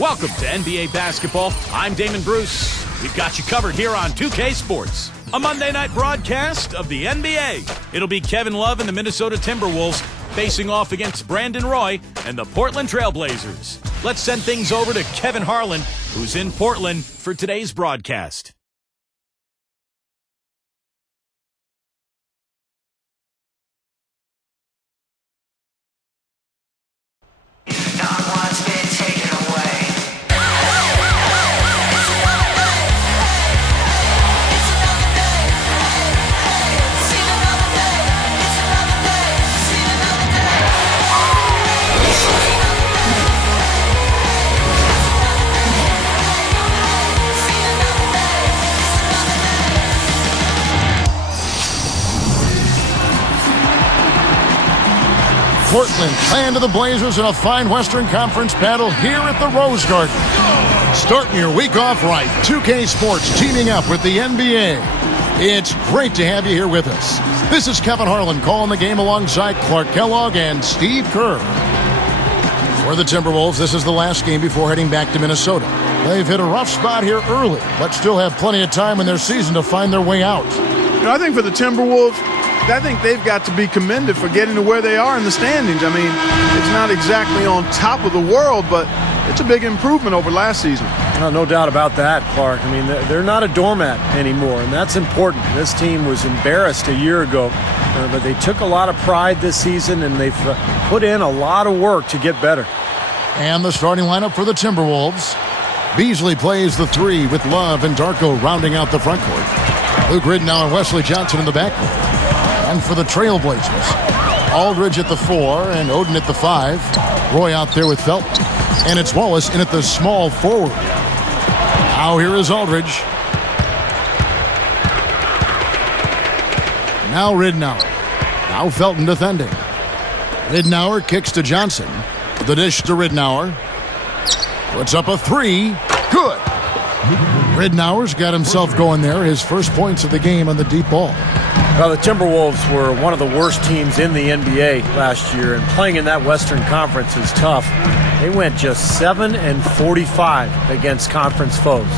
Welcome to NBA Basketball. I'm Damon Bruce. We've got you covered here on 2K Sports, a Monday night broadcast of the NBA. It'll be Kevin Love and the Minnesota Timberwolves facing off against Brandon Roy and the Portland Trail Blazers. Let's send things over to Kevin Harlan, who's in Portland for today's broadcast. Portland land of the Blazers in a fine Western Conference battle here at the Rose Garden. Starting your week off right, 2K Sports teaming up with the NBA. It's great to have you here with us. This is Kevin Harlan calling the game alongside Clark Kellogg and Steve Kerr. For the Timberwolves, this is the last game before heading back to Minnesota. They've hit a rough spot here early, but still have plenty of time in their season to find their way out. I think for the Timberwolves, I think they've got to be commended for getting to where they are in the standings. I mean, it's not exactly on top of the world, but it's a big improvement over last season. No doubt about that, Clark. I mean, they're not a doormat anymore, and that's important. This team was embarrassed a year ago, but they took a lot of pride this season, and they've put in a lot of work to get better. And the starting lineup for the Timberwolves. Beasley plays the three with Love and Darko rounding out the front court. Luke Ridnour and Wesley Johnson in the backcourt. And for the Trailblazers, Aldridge at the 4 and Oden at the 5. Roy out there with Felton. And it's Wallace in at the small forward. Now here is Aldridge. Now Ridnour. Now Felton defending. Ridnour kicks to Johnson. The dish to Ridnour. Puts up a 3. Good. Ridnour's got himself going there. His first points of the game on the deep ball. Well, the Timberwolves were one of the worst teams in the NBA last year, and playing in that Western Conference is tough. They went just 7-45 against conference foes.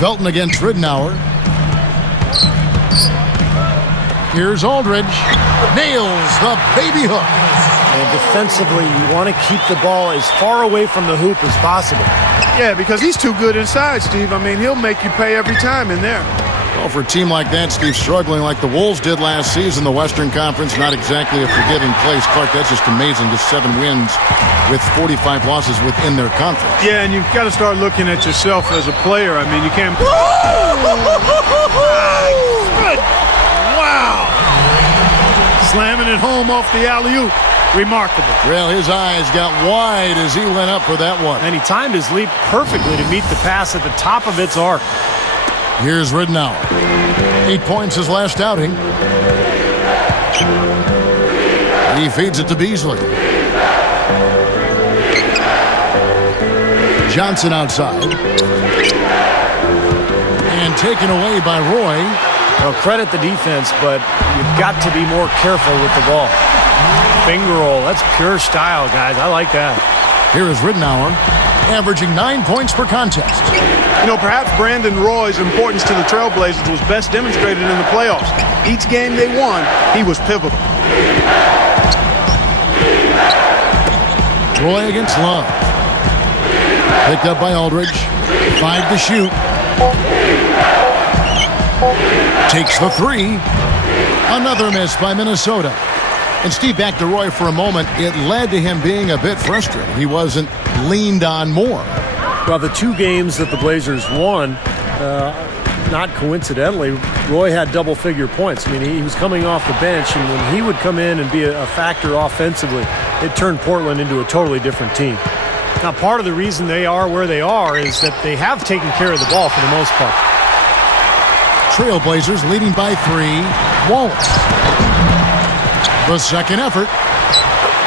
Felton against Ridnour. Here's Aldridge. Nails the baby hook. And defensively, you want to keep the ball as far away from the hoop as possible. Yeah, because he's too good inside, Steve. I mean, he'll make you pay every time in there. Well, for a team like that, Steve, struggling like the Wolves did last season, the Western Conference, not exactly a forgiving place. Clark, that's just amazing. Just 7 wins with 45 losses within their conference. Yeah, and you've got to start looking at yourself as a player. I mean, you can't... Good. Wow. Slamming it home off the alley-oop. Remarkable. Well, his eyes got wide as he went up for that one. And he timed his leap perfectly to meet the pass at the top of its arc. Here's Ridnour. 8 points his last outing. He feeds it to Beasley. Johnson outside. And taken away by Roy. Well, credit the defense, but you've got to be more careful with the ball. Finger roll. That's pure style, guys. I like that. Here is Ridnour, averaging 9 points per contest. You know, perhaps Brandon Roy's importance to the Trailblazers was best demonstrated in the playoffs. Each game they won, he was pivotal. Roy against Love. Picked up by Aldridge. 5 to shoot. Takes the 3. Another miss by Minnesota. And Steve, back to Roy for a moment. It led to him being a bit frustrated. He wasn't leaned on more. Well, the 2 games that the Blazers won, not coincidentally, Roy had double-figure points. I mean, he was coming off the bench, and when he would come in and be a factor offensively, it turned Portland into a totally different team. Now, part of the reason they are where they are is that they have taken care of the ball for the most part. Trailblazers leading by 3. Wallace. The second effort,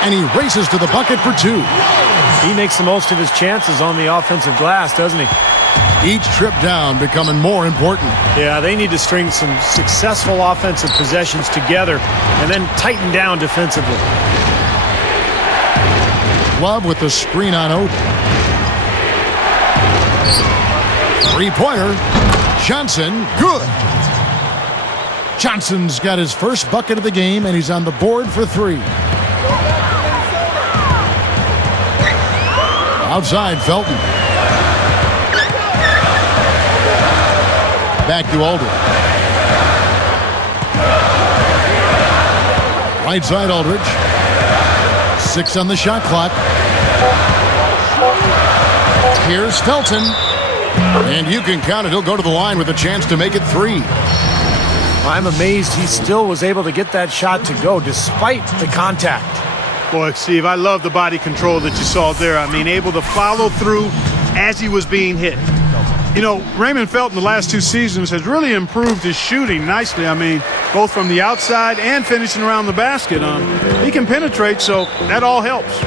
and he races to the bucket for 2. He makes the most of his chances on the offensive glass, doesn't he? Each trip down becoming more important. Yeah, they need to string some successful offensive possessions together and then tighten down defensively. Love with the screen on Oden. Three-pointer. Johnson, good. Johnson's got his first bucket of the game, and he's on the board for three. Outside, Felton. Back to Aldridge. Right side, Aldridge. 6 on the shot clock. Here's Felton. And you can count it. He'll go to the line with a chance to make it 3. I'm amazed he still was able to get that shot to go despite the contact. Boy, Steve, I love the body control that you saw there. I mean, able to follow through as he was being hit. You know, Raymond Felton the last 2 seasons has really improved his shooting nicely. I mean, both from the outside and finishing around the basket. He can penetrate, so that all helps.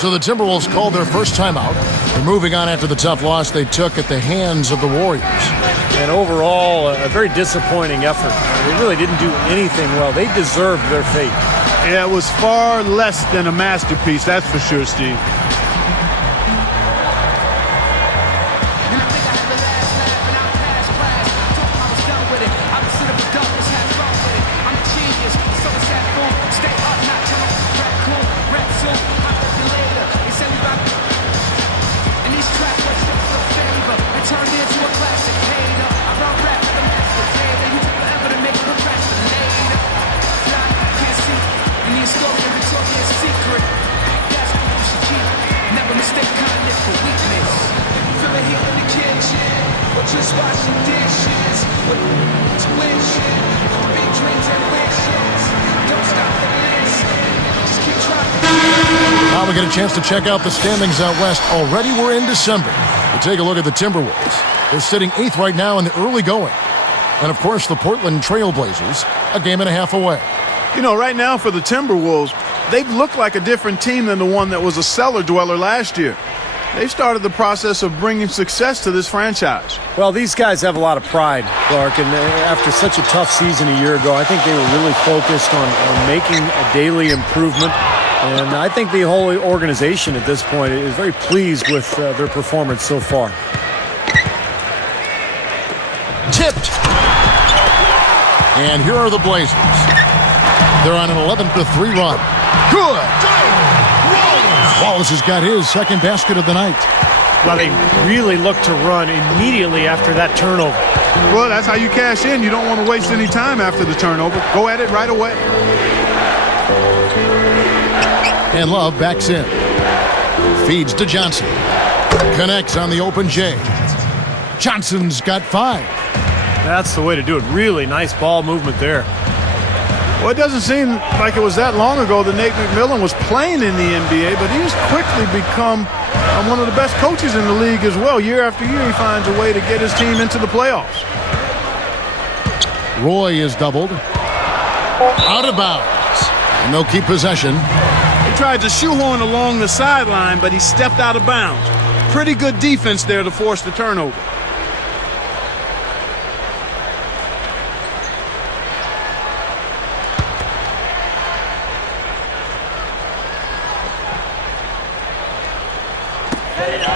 So the Timberwolves called their first timeout. They're moving on after the tough loss they took at the hands of the Warriors. And overall, a very disappointing effort. They really didn't do anything well. They deserved their fate. Yeah, it was far less than a masterpiece, that's for sure, Steve. Now we get a chance to check out the standings out west. Already we're in December. We take a look at the Timberwolves. They're sitting 8th right now in the early going. And, of course, the Portland Trail Blazers, a game and a half away. You know, right now for the Timberwolves, they've looked like a different team than the one that was a cellar dweller last year. They've started the process of bringing success to this franchise. Well, these guys have a lot of pride, Clark, and after such a tough season a year ago, I think they were really focused on making a daily improvement. And I think the whole organization at this point is very pleased with their performance so far. Tipped. And here are the Blazers. They're on an 11-3 run. Good. Wallace has got his second basket of the night. Well, they really look to run immediately after that turnover. Well, that's how you cash in. You don't want to waste any time after the turnover. Go at it right away. And Love backs in. Feeds to Johnson. Connects on the open J. Johnson's got 5. That's the way to do it. Really nice ball movement there. Well, it doesn't seem like it was that long ago that Nate McMillan was playing in the NBA, but he's quickly become one of the best coaches in the league as well. Year after year, he finds a way to get his team into the playoffs. Roy is doubled. Out of bounds. And they'll keep possession. He tried to shoehorn along the sideline, but he stepped out of bounds. Pretty good defense there to force the turnover.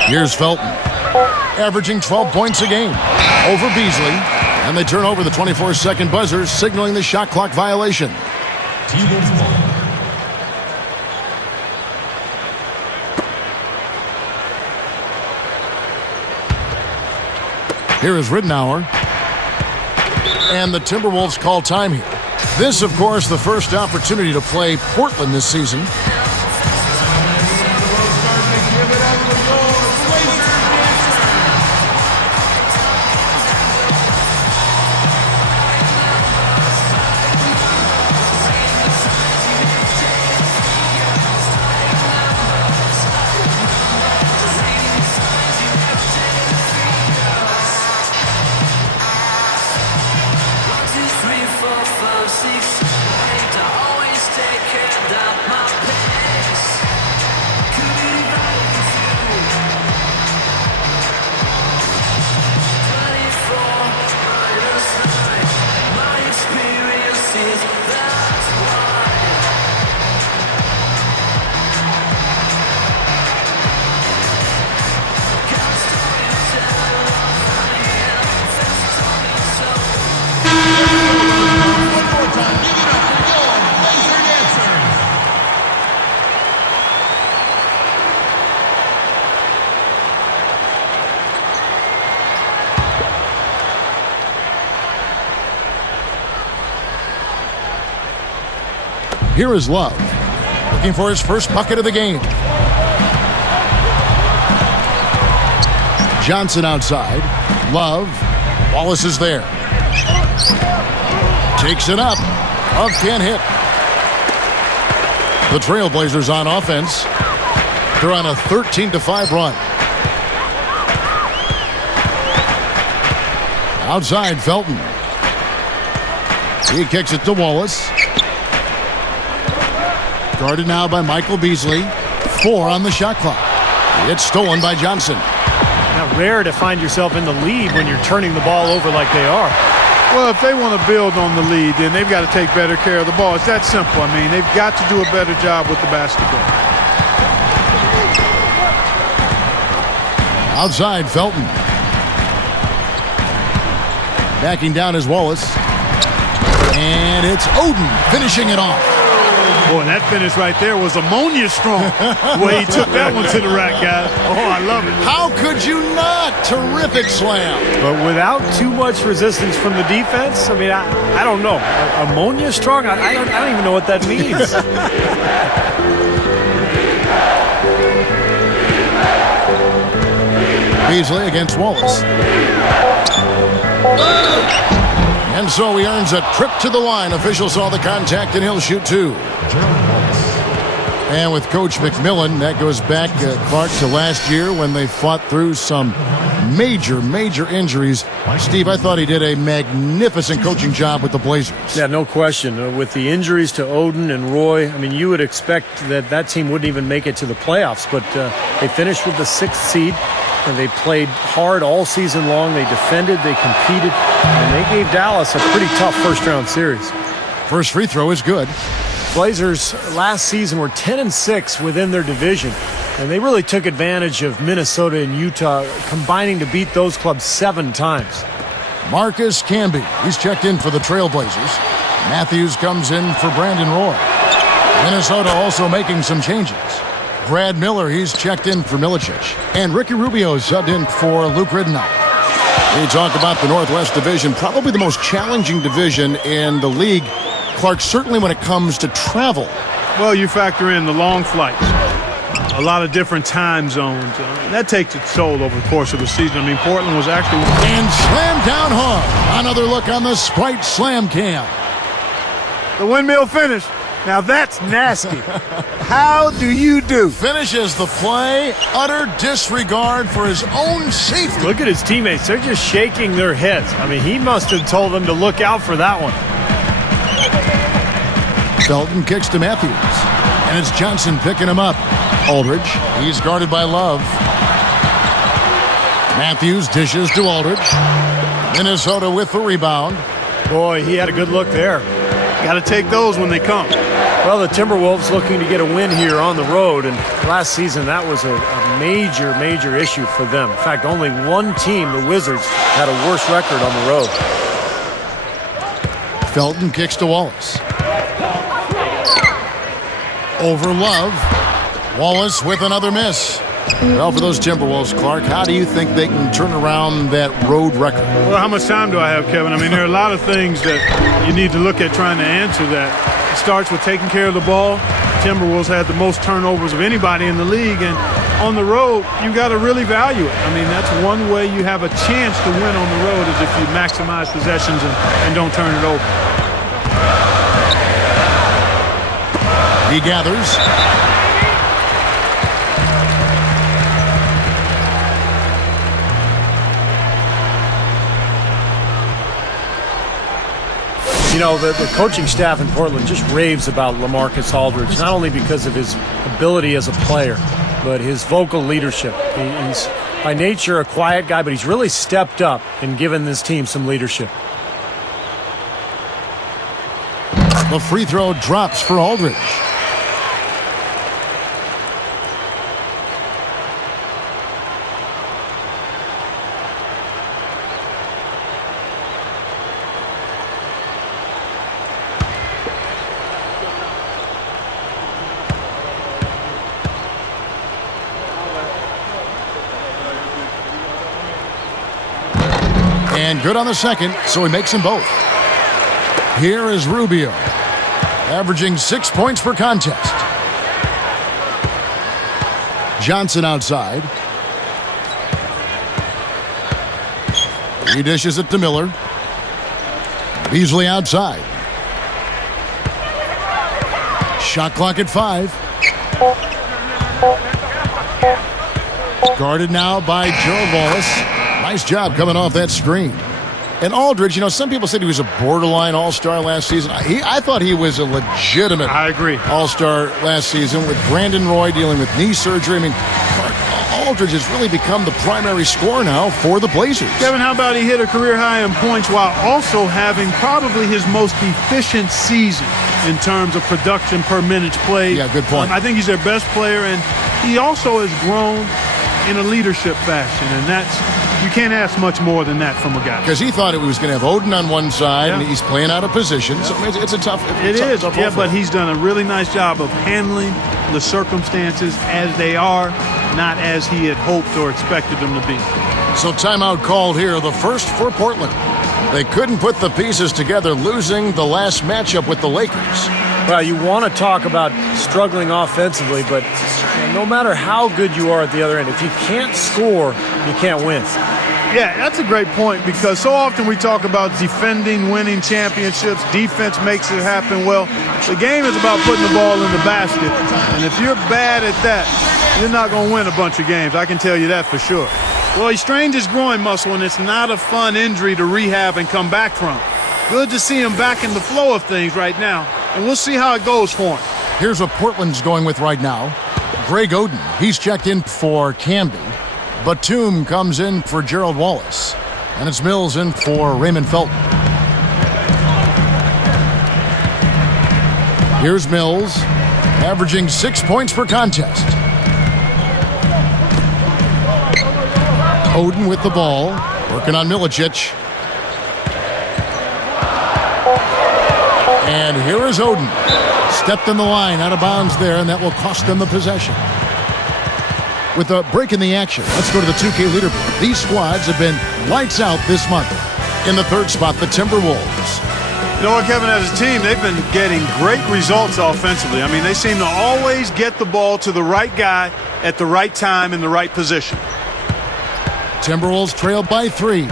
Here's Felton, averaging 12 points a game over Beasley, and they turn over the 24-second buzzer, signaling the shot clock violation. Here is Ridenour, and the Timberwolves call time here. This, of course, the first opportunity to play Portland this season. Here is Love, looking for his first bucket of the game. Johnson outside. Love. Wallace is there. Takes it up. Love can't hit. The Trailblazers on offense. They're on a 13-5 run. Outside, Felton. He kicks it to Wallace. Guarded now by Michael Beasley. 4 on the shot clock. It's stolen by Johnson. Now, rare to find yourself in the lead when you're turning the ball over like they are. Well, if they want to build on the lead, then they've got to take better care of the ball. It's that simple. I mean, they've got to do a better job with the basketball. Outside, Felton. Backing down is Wallace. And it's Oden finishing it off. Boy, that finish right there was ammonia strong. The way he took that one to the rack, guys. Oh, I love it. How could you not? Terrific slam. But without too much resistance from the defense, I mean, I don't know. Ammonia strong? I don't even know what that means. Beasley against Wallace. And so he earns a trip to the line. Official saw the contact, and he'll shoot 2. And with Coach McMillan, that goes back, Clark, to last year when they fought through some major injuries. Steve, I thought he did a magnificent coaching job with the Blazers. Yeah, no question. With the injuries to Oden and Roy, I mean, you would expect that team wouldn't even make it to the playoffs, but they finished with the 6th seed. And they played hard all season long. They defended, they competed, and they gave Dallas a pretty tough first-round series. First free throw is good. Blazers last season were 10-6 within their division, and they really took advantage of Minnesota and Utah combining to beat those clubs 7 times. Marcus Camby, he's checked in for the Trailblazers. Matthews comes in for Brandon Roy. Minnesota also making some changes. Brad Miller, he's checked in for Milicic. And Ricky Rubio subbed in for Luke Ridenour. We talk about the Northwest Division, probably the most challenging division in the league. Clark, certainly when it comes to travel. Well, you factor in the long flights, a lot of different time zones. That takes its toll over the course of the season. I mean, Portland was actually... And slammed down hard. Another look on the Sprite Slam Cam. The windmill finish. Now that's nasty. How do you do? Finishes the play. Utter disregard for his own safety. Look at his teammates. They're just shaking their heads. I mean, he must have told them to look out for that one. Felton kicks to Matthews. And it's Johnson picking him up. Aldridge. He's guarded by Love. Matthews dishes to Aldridge. Minnesota with the rebound. Boy, he had a good look there. Got to take those when they come. Well, the Timberwolves looking to get a win here on the road, and last season that was a major issue for them. In fact, only one team, the Wizards, had a worse record on the road. Felton kicks to Wallace. Over Love. Wallace with another miss. Well, for those Timberwolves, Clark, how do you think they can turn around that road record? Well, how much time do I have, Kevin? I mean, there are a lot of things that you need to look at trying to answer that. It starts with taking care of the ball. Timberwolves had the most turnovers of anybody in the league, and on the road, you got to really value it. I mean, that's one way you have a chance to win on the road is if you maximize possessions and don't turn it over. He gathers. You know, the coaching staff in Portland just raves about LaMarcus Aldridge, not only because of his ability as a player, but his vocal leadership. He's by nature a quiet guy, but he's really stepped up and given this team some leadership. The free throw drops for Aldridge. And good on the second, so he makes them both. Here is Rubio. averaging 6 points per contest. Johnson outside. He dishes it to Miller. Beasley outside. Shot clock at 5. Guarded now by Gerald Wallace. Nice job coming off that screen. And Aldridge, you know, some people said he was a borderline all-star last season. I thought he was a legitimate all-star last season with Brandon Roy dealing with knee surgery. I mean, Aldridge has really become the primary scorer now for the Blazers. Kevin, how about he hit a career high in points while also having probably his most efficient season in terms of production per minutes played. Yeah, good point. I think he's their best player, and he also has grown in a leadership fashion, and you can't ask much more than that from a guy. Because he thought it was going to have Oden on one side, and he's playing out of position. So it's a tough. Tough but he's done a really nice job of handling the circumstances as they are, not as he had hoped or expected them to be. So timeout called here, the first for Portland. They couldn't put the pieces together, losing the last matchup with the Lakers. Well, you want to talk about struggling offensively, but no matter how good you are at the other end, if you can't score, you can't win. Yeah, that's a great point, because so often we talk about defending, winning championships. Defense makes it happen. Well, the game is about putting the ball in the basket, and if you're bad at that, you're not going to win a bunch of games. I can tell you that for sure. Well, he strained his groin muscle, and it's not a fun injury to rehab and come back from. Good to see him back in the flow of things right now, and we'll see how it goes for him. Here's what Portland's going with right now. Greg Oden, he's checked in for Camby. Batum comes in for Gerald Wallace. And it's Mills in for Raymond Felton. Here's Mills, averaging 6 points per contest. Oden with the ball, working on Milicic. And here is Oden. Stepped in the line, out of bounds there, and that will cost them the possession. With a break in the action, let's go to the 2K leaderboard. These squads have been lights out this month. In the third spot, the Timberwolves. You know what, Kevin, as a team, they've been getting great results offensively. I mean, they seem to always get the ball to the right guy at the right time in the right position. Timberwolves trail by 3.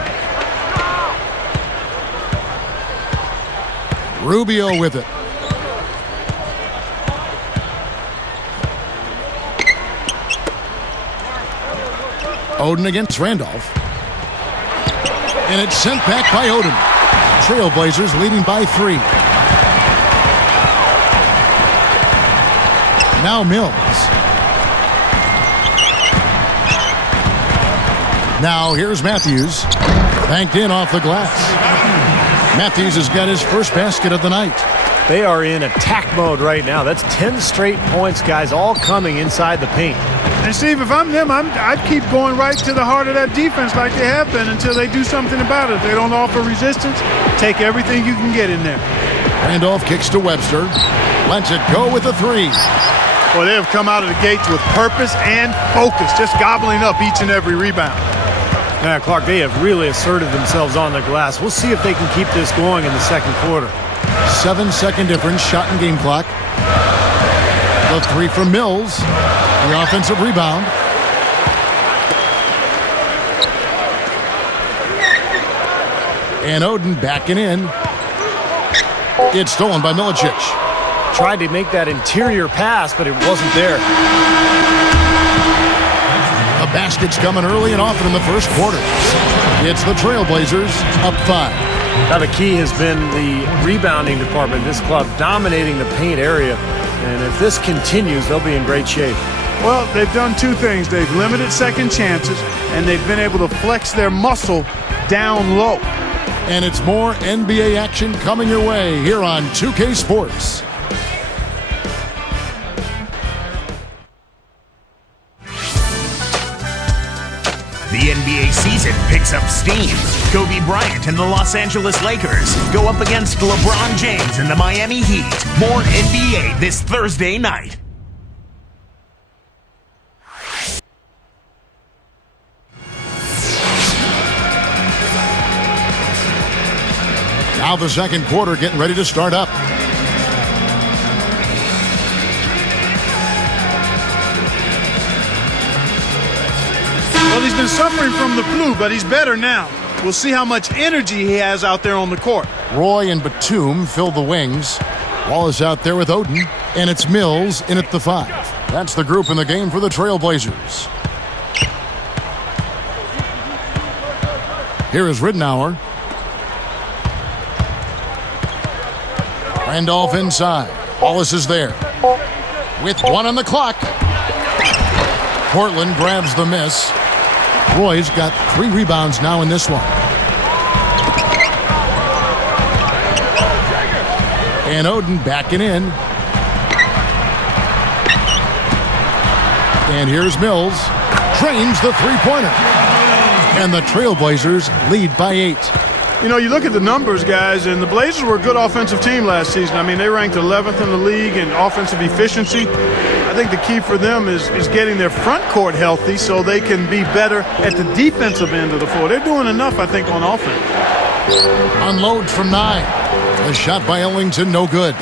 Rubio with it. Oden against Randolph. And it's sent back by Oden. Trailblazers leading by 3. Now Mills. Now here's Matthews. Banked in off the glass. Matthews has got his first basket of the night. They are in attack mode right now. That's 10 straight points, guys, all coming inside the paint. And Steve, if I'm them, I'd keep going right to the heart of that defense like they have been until they do something about it. If they don't offer resistance, take everything you can get in there. Randolph kicks to Webster. Lets it go with a 3. Well, they have come out of the gates with purpose and focus, just gobbling up each and every rebound. Yeah, Clark, they have really asserted themselves on the glass. We'll see if they can keep this going in the second quarter. 7-second difference, shot and game clock. The 3 from Mills. The offensive rebound. And Oden backing in. It's stolen by Milicic. Tried to make that interior pass, but it wasn't there. The basket's coming early and often in the first quarter. It's the Trailblazers up 5. Now the key has been the rebounding department. This club dominating the paint area. And if this continues, they'll be in great shape. Well, they've done 2 things. They've limited second chances, and they've been able to flex their muscle down low. And it's more NBA action coming your way here on 2K Sports. The NBA season picks up steam. Kobe Bryant and the Los Angeles Lakers go up against LeBron James and the Miami Heat. More NBA this Thursday night. Now the second quarter getting ready to start up. Well, he's been suffering from the flu, but he's better now. We'll see how much energy he has out there on the court. Roy and Batum fill the wings. Wallace out there with Oden, and it's Mills in at the 5. That's the group in the game for the Trailblazers. Here is Ridnour. Randolph inside. Wallace is there. With 1 on the clock. Portland grabs the miss. Roy's got 3 rebounds now in this one. And Oden backing in. And here's Mills. Drains the three-pointer. And the Trailblazers lead by 8. You know, you look at the numbers, guys, and the Blazers were a good offensive team last season. I mean, they ranked 11th in the league in offensive efficiency. I think the key for them is getting their front court healthy so they can be better at the defensive end of the floor. They're doing enough, I think, on offense. Unload from 9. The shot by Ellington, no good.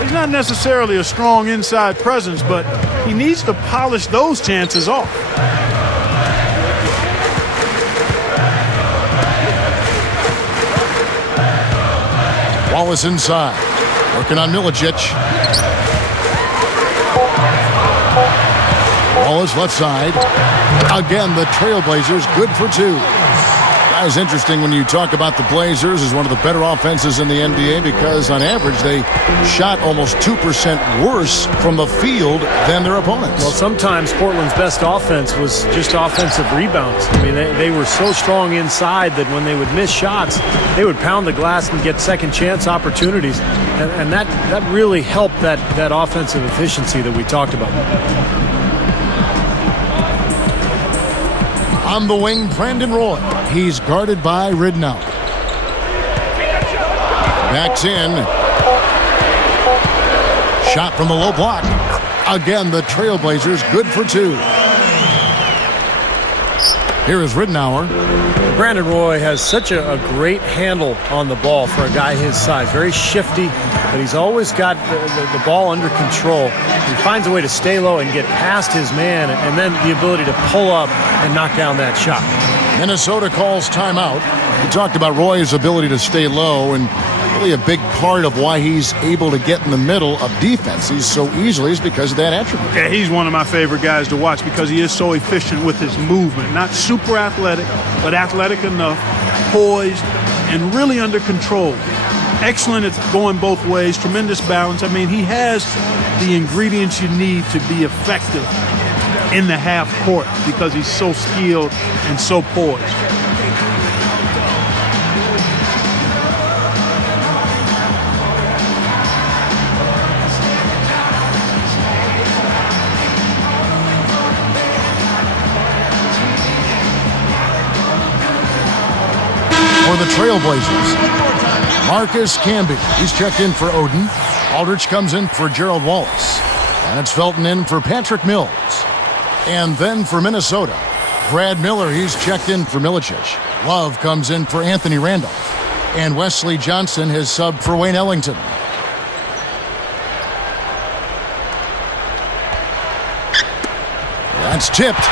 He's not necessarily a strong inside presence, but he needs to polish those chances off. Wallace inside. Working on Milicic. Wallace left side. Again, the Trailblazers good for 2. That is interesting when you talk about the Blazers as one of the better offenses in the NBA because on average they shot almost 2% worse from the field than their opponents. Well, sometimes Portland's best offense was just offensive rebounds. I mean, they were so strong inside that when they would miss shots, they would pound the glass and get second chance opportunities. And that really helped that offensive efficiency that we talked about. On the wing, Brandon Roy. He's guarded by Ridnour. Backs in. Shot from the low block. Again, the Trailblazers good for 2. Here is Ridnour. Brandon Roy has such a great handle on the ball for a guy his size. Very shifty, but he's always got the ball under control. He finds a way to stay low and get past his man, and then the ability to pull up and knock down that shot. Minnesota calls timeout. We talked about Roy's ability to stay low, and really a big part of why he's able to get in the middle of defenses so easily is because of that attribute. Yeah, he's one of my favorite guys to watch because he is so efficient with his movement. Not super athletic, but athletic enough, poised, and really under control. Excellent at going both ways, tremendous balance. I mean, he has the ingredients you need to be effective in the half court because he's so skilled and so poised. For the Trailblazers, Marcus Camby. He's checked in for Oden. Aldridge comes in for Gerald Wallace. And it's Felton in for Patrick Mills. And then for Minnesota, Brad Miller. He's checked in for Milicic. Love comes in for Anthony Randolph. And Wesley Johnson has subbed for Wayne Ellington. That's tipped.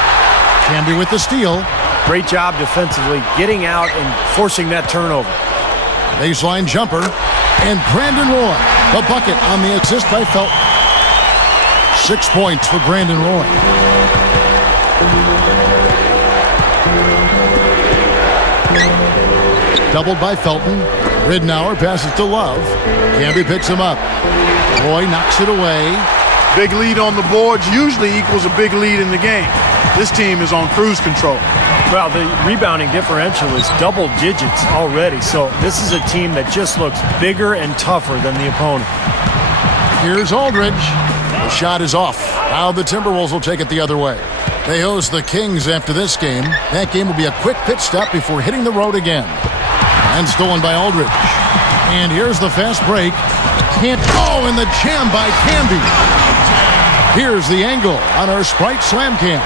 Camby with the steal. Great job defensively, getting out and forcing that turnover. Baseline jumper. And Brandon Roy, the bucket on the assist by Felton. 6 points for Brandon Roy. Doubled by Felton. Ridnour passes to Love. Camby picks him up. Roy knocks it away. Big lead on the boards usually equals a big lead in the game. This team is on cruise control. Well, the rebounding differential is double digits already, so this is a team that just looks bigger and tougher than the opponent. Here's Aldridge. The shot is off. Now the Timberwolves will take it the other way. They host the Kings after this game. That game will be a quick pit stop before hitting the road again. And stolen by Aldridge. And here's the fast break. And the jam by Camby. Here's the angle on our Sprite Slam Cam.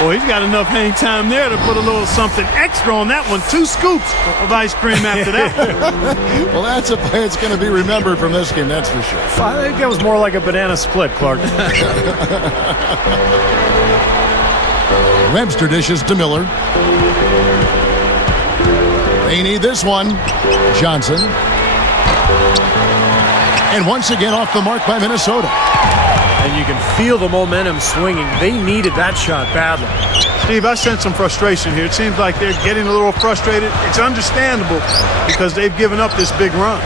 Well, he's got enough hang time there to put a little something extra on that one. 2 scoops of ice cream after that. Well, that's a play that's going to be remembered from this game, that's for sure. I think that was more like a banana split, Clark. Webster dishes to Miller. They need this one. Johnson. And once again off the mark by Minnesota. And you can feel the momentum swinging. They needed that shot badly. Steve, I sense some frustration here. It seems like they're getting a little frustrated. It's understandable because they've given up this big run.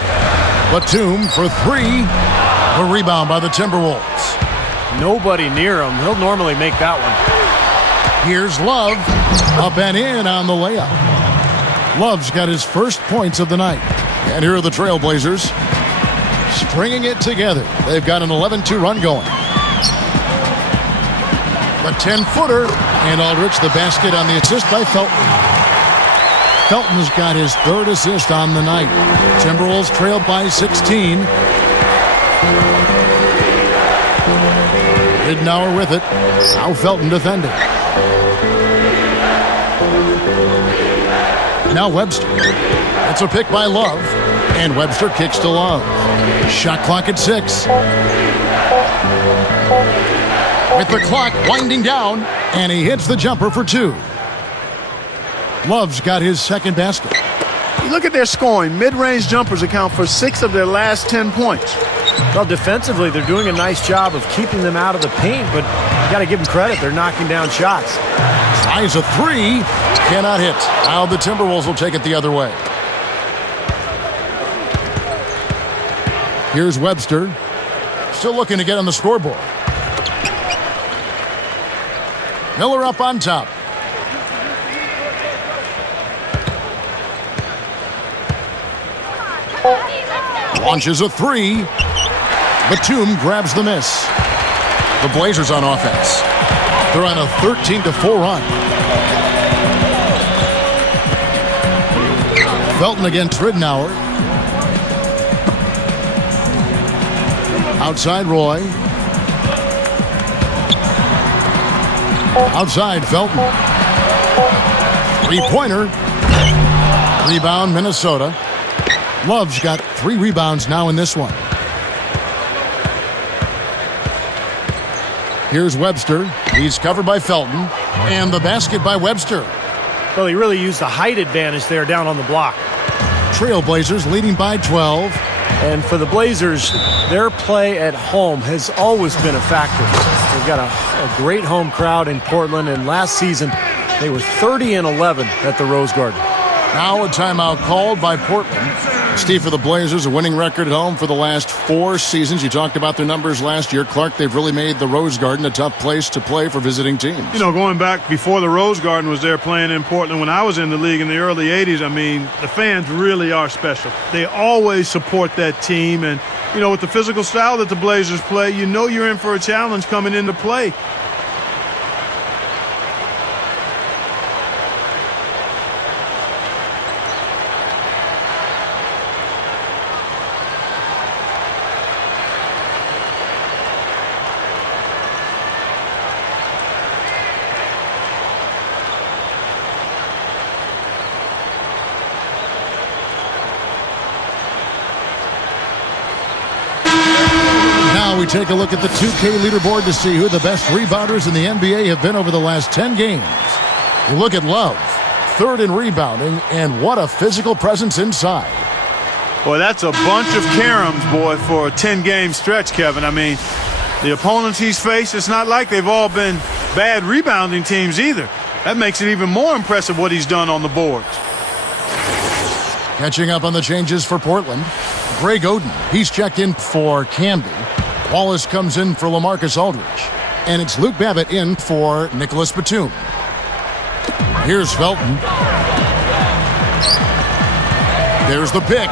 Batum for three. A rebound by the Timberwolves. Nobody near him. He'll normally make that one. Here's Love. Up and in on the layup. Love's got his first points of the night. And here are the Trailblazers stringing it together. They've got an 11-2 run going. The 10-footer. And Aldridge, the basket on the assist by Felton. Felton's got his third assist on the night. Timberwolves trail by 16. Ridnour with it. Now Felton defending. Now Webster. It's a pick by Love. And Webster kicks to Love. Shot clock at 6. With the clock winding down. And he hits the jumper for 2. Love's got his second basket. You look at their scoring. Mid-range jumpers account for 6 of their last 10 points. Well, defensively, they're doing a nice job of keeping them out of the paint, but you got to give them credit. They're knocking down shots. Tries a 3. Cannot hit. Now the Timberwolves will take it the other way. Here's Webster. Still looking to get on the scoreboard. Miller up on top. Launches a 3. Batum grabs the miss. The Blazers on offense. They're on a 13-4 run. Felton against Ridnour. Outside Roy. Outside Felton. Three-pointer. Rebound Minnesota. Love's got 3 rebounds now in this one. Here's Webster. He's covered by Felton. And the basket by Webster. Well, he really used the height advantage there down on the block. Trailblazers leading by 12. And for the Blazers, their play at home has always been a factor. They've got a great home crowd in Portland, and last season they were 30-11 at the Rose Garden. Now a timeout called by Portland. Steve, for the Blazers, a winning record at home for the last 4 seasons. You talked about their numbers last year. Clark, they've really made the Rose Garden a tough place to play for visiting teams. You know, going back before the Rose Garden was there playing in Portland, when I was in the league in the early 80s, I mean, the fans really are special. They always support that team. And, you know, with the physical style that the Blazers play, you know you're in for a challenge coming into play. We take a look at the 2K leaderboard to see who the best rebounders in the NBA have been over the last 10 games. You look at Love, 3rd in rebounding, and what a physical presence inside. Boy, that's a bunch of caroms, boy, for a 10-game stretch, Kevin. I mean, the opponents he's faced, it's not like they've all been bad rebounding teams either. That makes it even more impressive what he's done on the boards. Catching up on the changes for Portland, Greg Oden, he's checked in for Camby. Wallace comes in for LaMarcus Aldridge. And it's Luke Babbitt in for Nicholas Batum. Here's Felton. There's the pick.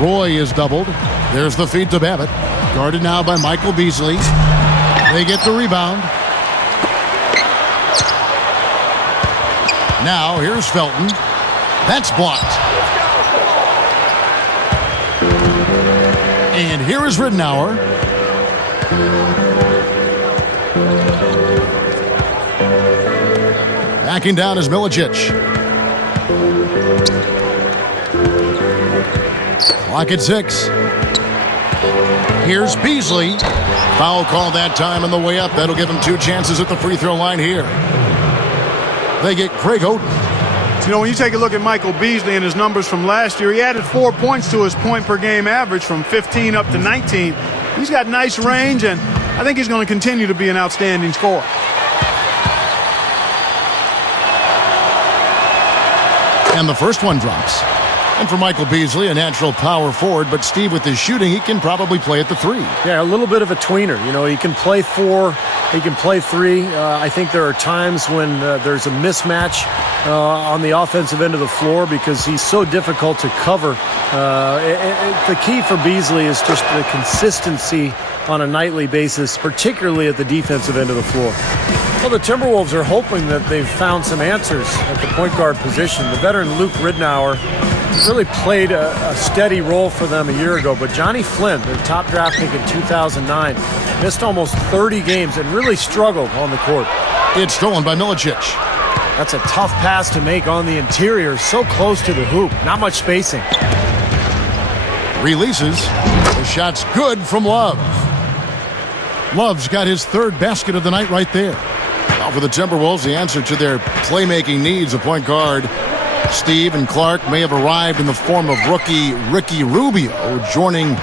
Roy is doubled. There's the feed to Babbitt. Guarded now by Michael Beasley. They get the rebound. Now here's Felton. That's blocked. And here is Ridnour. Backing down is Milicic. Clock at 6. Here's Beasley. Foul call that time on the way up. That'll give him 2 chances at the free throw line here. They get Greg Oden. You know, when you take a look at Michael Beasley and his numbers from last year, he added 4 points to his point-per-game average from 15 up to 19. He's got nice range, and I think he's going to continue to be an outstanding scorer. And the first one drops. And for Michael Beasley, a natural power forward, but Steve, with his shooting, he can probably play at the 3. Yeah, a little bit of a tweener. You know, he can play 4, he can play 3. I think there are times when there's a mismatch on the offensive end of the floor because he's so difficult to cover. The key for Beasley is just the consistency on a nightly basis, particularly at the defensive end of the floor. Well, the Timberwolves are hoping that they've found some answers at the point guard position. The veteran Luke Ridnour really played a steady role for them a year ago, but Johnny Flynn, their top draft pick in 2009, missed almost 30 games and really struggled on the court. It's stolen by Milicic. That's a tough pass to make on the interior, so close to the hoop, not much spacing. Releases. The shot's good from Love. Love's got his 3rd basket of the night right there. Now for the Timberwolves, the answer to their playmaking needs, a point guard. Steve and Clark may have arrived in the form of rookie Ricky Rubio joining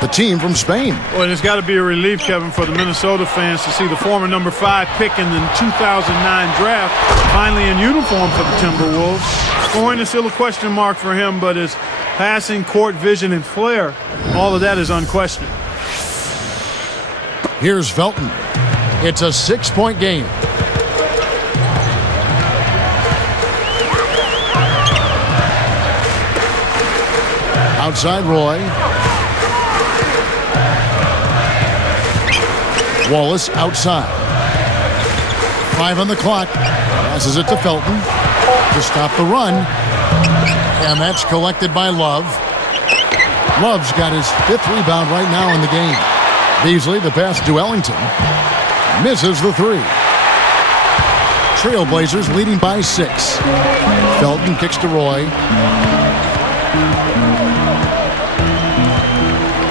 the team from Spain. Well, and it's got to be a relief, Kevin, for the Minnesota fans to see the former number 5 pick in the 2009 draft finally in uniform for the Timberwolves. Scoring is still a question mark for him, but his passing, court vision, and flair, all of that is unquestioned. Here's Felton. It's a 6-point game. Outside Roy. Wallace outside. 5 on the clock. Passes it to Felton to stop the run. And that's collected by Love. Love's got his 5th rebound right now in the game. Beasley, the pass to Ellington. Misses the 3. Trailblazers leading by 6. Felton kicks to Roy.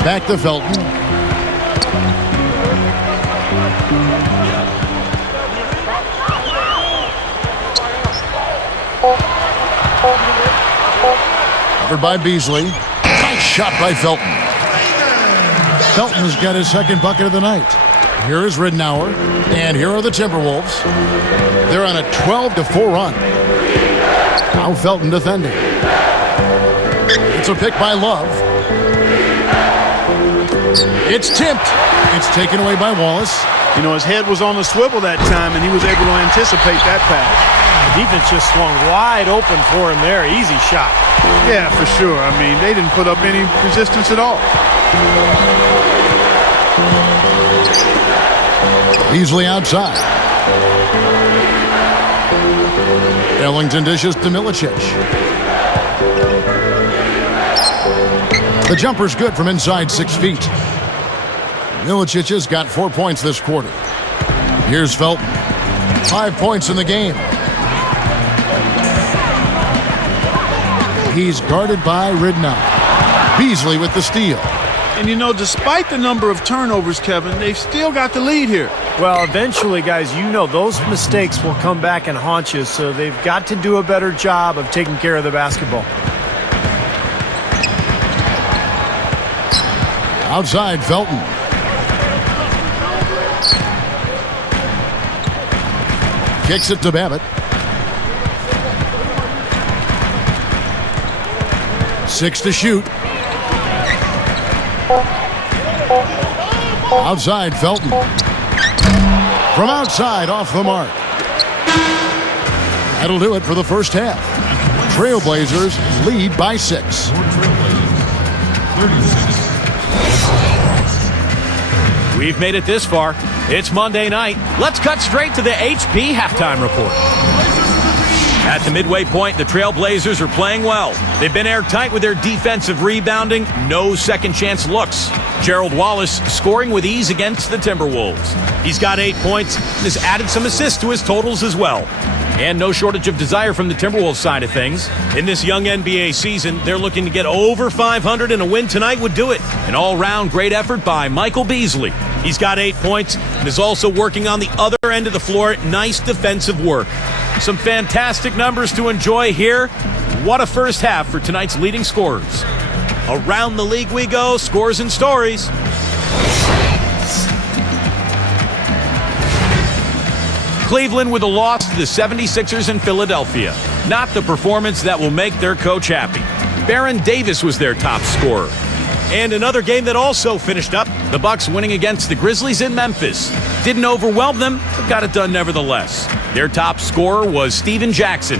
Back to Felton. Covered by Beasley. Nice shot by Felton. Felton's got his 2nd bucket of the night. Here is Ridnour, and here are the Timberwolves. They're on a 12-4 run. Now Felton defending. It's a pick by Love. It's tipped. It's taken away by Wallace. You know, his head was on the swivel that time, and he was able to anticipate that pass. The defense just swung wide open for him there. Easy shot. Yeah, for sure. I mean, they didn't put up any resistance at all. Beasley outside. Ellington dishes to Milicic. The jumper's good from inside 6 feet. Milicic has got 4 points this quarter. Here's Felton. 5 points in the game. He's guarded by Ridnour. Beasley with the steal. And, you know, despite the number of turnovers, Kevin, they've still got the lead here. Well, eventually, guys, you know those mistakes will come back and haunt you, so they've got to do a better job of taking care of the basketball. Outside, Felton. Kicks it to Babbitt. 6 to shoot. Outside, Felton. From outside, off the mark. That'll do it for the first half. Trailblazers lead by 6. We've made it this far. It's Monday night. Let's cut straight to the HP halftime report. At the midway point, the Trailblazers are playing well. They've been airtight with their defensive rebounding. No second chance looks. Gerald Wallace scoring with ease against the Timberwolves. He's got 8 points and has added some assists to his totals as well. And no shortage of desire from the Timberwolves side of things. In this young NBA season, they're looking to get over 500, and a win tonight would do it. An all-round great effort by Michael Beasley. He's got 8 points and is also working on the other end of the floor. Nice defensive work. Some fantastic numbers to enjoy here. What a first half for tonight's leading scorers. Around the league we go, scores and stories. Cleveland with a loss to the 76ers in Philadelphia. Not the performance that will make their coach happy. Baron Davis was their top scorer. And another game that also finished up, the Bucks winning against the Grizzlies in Memphis. Didn't overwhelm them, but got it done nevertheless. Their top scorer was Steven Jackson.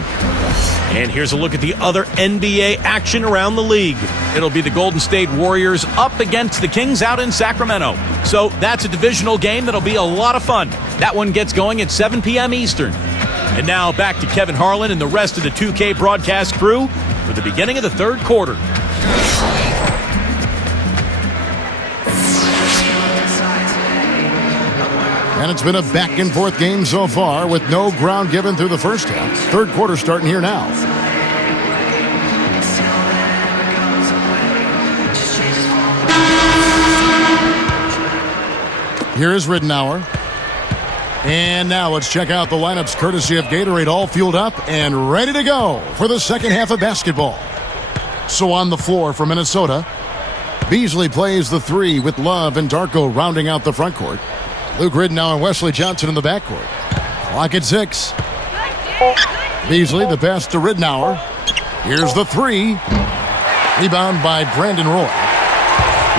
And here's a look at the other NBA action around the league. It'll be the Golden State Warriors up against the Kings out in Sacramento. So that's a divisional game that'll be a lot of fun. That one gets going at 7 p.m. Eastern. And now back to Kevin Harlan and the rest of the 2K broadcast crew for the beginning of the third quarter. And it's been a back-and-forth game so far with no ground given through the first half. Third quarter starting here now. Here is Ridenour. And now let's check out the lineups courtesy of Gatorade, all fueled up and ready to go for the second half of basketball. So on the floor for Minnesota, Beasley plays the three with Love and Darko rounding out the front court. Luke Ridenour and Wesley Johnson in the backcourt. Clock at 6. Beasley, the pass to Ridenour. Here's the three. Rebound by Brandon Roy.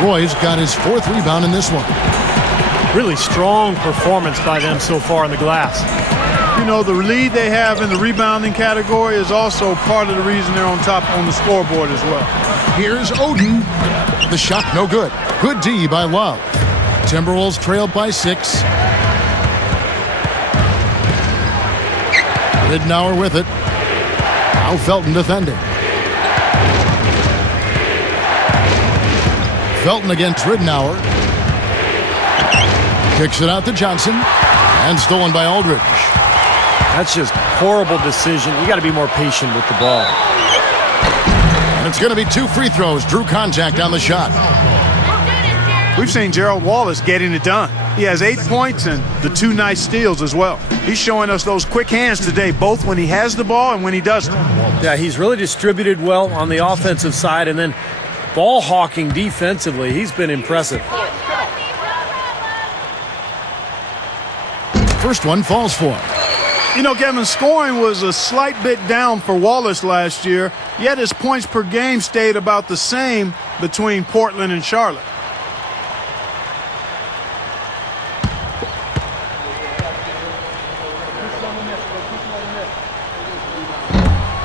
Roy's got his fourth rebound in this one. Really strong performance by them so far in the glass. You know, the lead they have in the rebounding category is also part of the reason they're on top on the scoreboard as well. Here's Oden. The shot no good. Good D by Love. Timberwolves trailed by 6. Ridenour with it. Now Felton defending. Felton against Ridenour. Kicks it out to Johnson. And stolen by Aldridge. That's just horrible decision. You got to be more patient with the ball. And it's going to be 2 free throws. Drew contact on the shot. We've seen Gerald Wallace getting it done. He has 8 points and the 2 nice steals as well. He's showing us those quick hands today, both when he has the ball and when he doesn't. Yeah, he's really distributed well on the offensive side, and then ball hawking defensively. He's been impressive. First one falls for him. You know, Kevin, scoring was a slight bit down for Wallace last year, yet his points per game stayed about the same between Portland and Charlotte.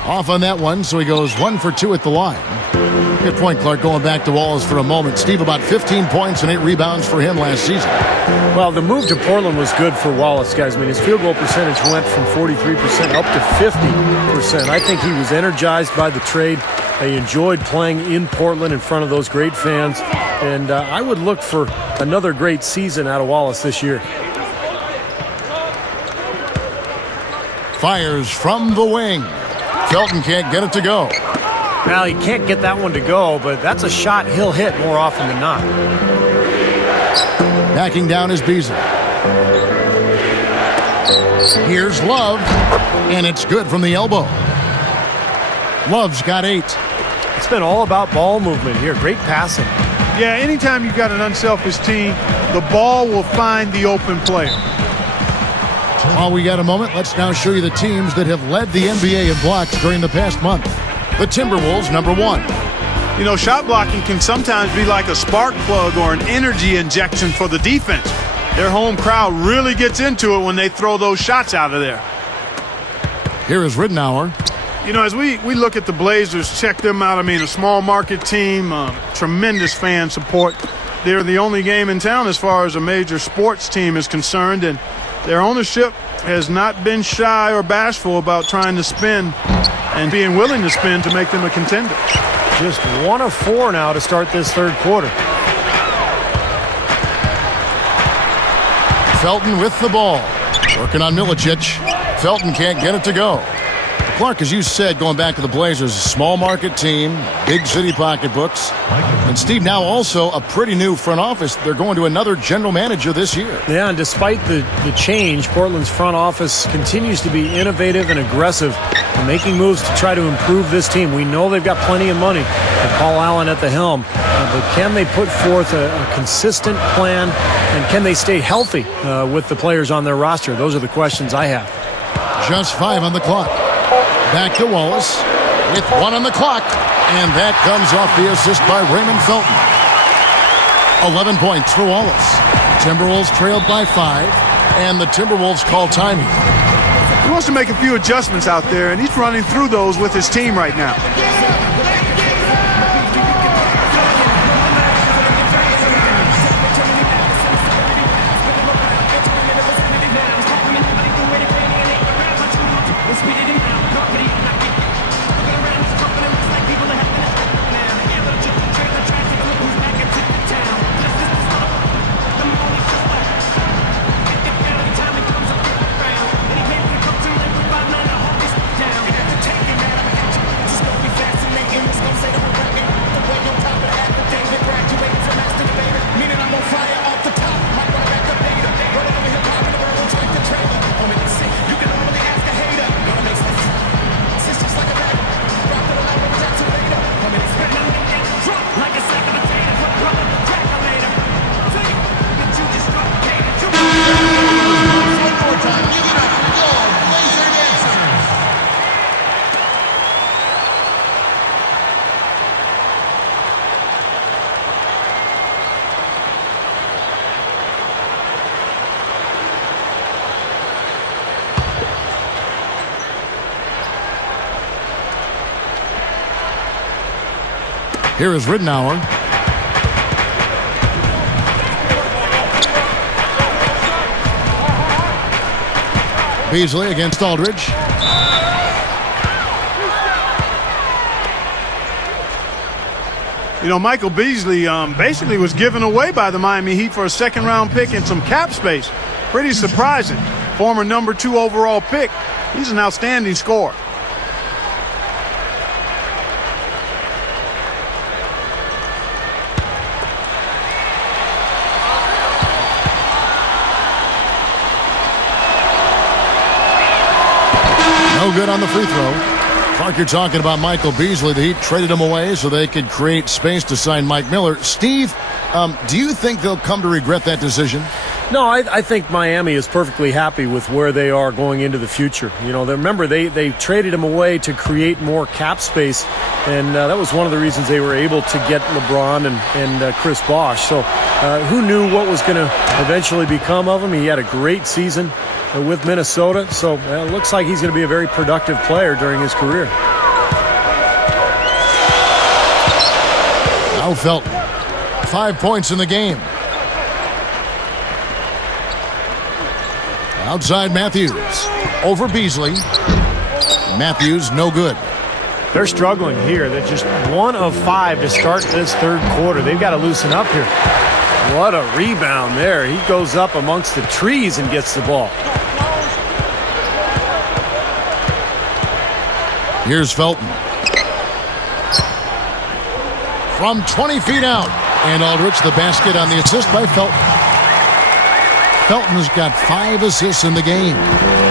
Off on that one, so he goes 1 for 2 at the line. Good point, Clark, going back to Wallace for a moment. Steve, about 15 points and 8 rebounds for him last season. Well, the move to Portland was good for Wallace, guys. I mean, his field goal percentage went from 43% up to 50%. I think he was energized by the trade. He enjoyed playing in Portland in front of those great fans. And I would look for another great season out of Wallace this year. Fires from the wing. Felton can't get it to go. Well, he can't get that one to go, but that's a shot he'll hit more often than not. Backing down is Beasley. Here's Love, and it's good from the elbow. Love's got 8. It's been all about ball movement here. Great passing. Yeah, anytime you've got an unselfish team, the ball will find the open player. While we got a moment, let's now show you the teams that have led the NBA in blocks during the past month. The Timberwolves, number 1. You know, shot blocking can sometimes be like a spark plug or an energy injection for the defense. Their home crowd really gets into it when they throw those shots out of there. Here is Ridenour. You know, as we look at the Blazers, check them out. I mean, a small market team, tremendous fan support. They're the only game in town as far as a major sports team is concerned, and their ownership has not been shy or bashful about trying to spend and being willing to spend to make them a contender. Just 1 of 4 now to start this third quarter. Felton with the ball. Working on Milicic. Felton can't get it to go. Clark, as you said, going back to the Blazers, a small market team, big city pocketbooks. And Steve, now also a pretty new front office. They're going to another general manager this year. Yeah, and despite the change, Portland's front office continues to be innovative and aggressive, making moves to try to improve this team. We know they've got plenty of money with Paul Allen at the helm, but can they put forth a consistent plan, and can they stay healthy with the players on their roster? Those are the questions I have. Just 5 on the clock. Back to Wallace with 1 on the clock. And that comes off the assist by Raymond Felton. 11 points for Wallace. Timberwolves trailed by 5. And the Timberwolves call timing. He wants to make a few adjustments out there, and he's running through those with his team right now. Here is Ridnour. Beasley against Aldridge. You know, Michael Beasley basically was given away by the Miami Heat for a second-round pick and some cap space. Pretty surprising. Former number 2 overall pick. He's an outstanding scorer. No good on the free throw. Clark, you're talking about Michael Beasley. The Heat traded him away so they could create space to sign Mike Miller. Steve, do you think they'll come to regret that decision? No, I think Miami is perfectly happy with where they are going into the future. You know, remember, they traded him away to create more cap space, and that was one of the reasons they were able to get LeBron and Chris Bosh. So who knew what was going to eventually become of him? He had a great season with Minnesota, so it looks like he's going to be a very productive player during his career. Now Felton, 5 points in the game. Outside Matthews, over Beasley. Matthews, no good. They're struggling here. They're just 1 of 5 to start this third quarter. They've got to loosen up here. What a rebound there. He goes up amongst the trees and gets the ball. Here's Felton. From 20 feet out. And Aldridge, the basket on the assist by Felton. Felton has got 5 assists in the game.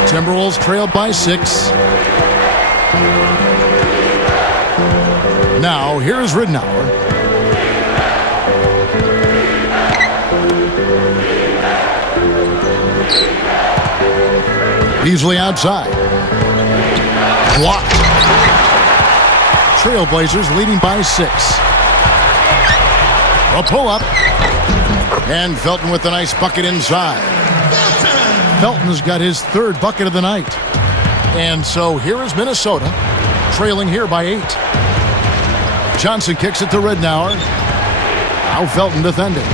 Timberwolves trailed by 6. Now, here's Ridnour. Beasley outside. Blocked. Trailblazers leading by 6. A pull-up. And Felton with a nice bucket inside. Felton's got his 3rd bucket of the night. And so here is Minnesota, trailing here by 8. Johnson kicks it to Ridnour. Now Felton defending.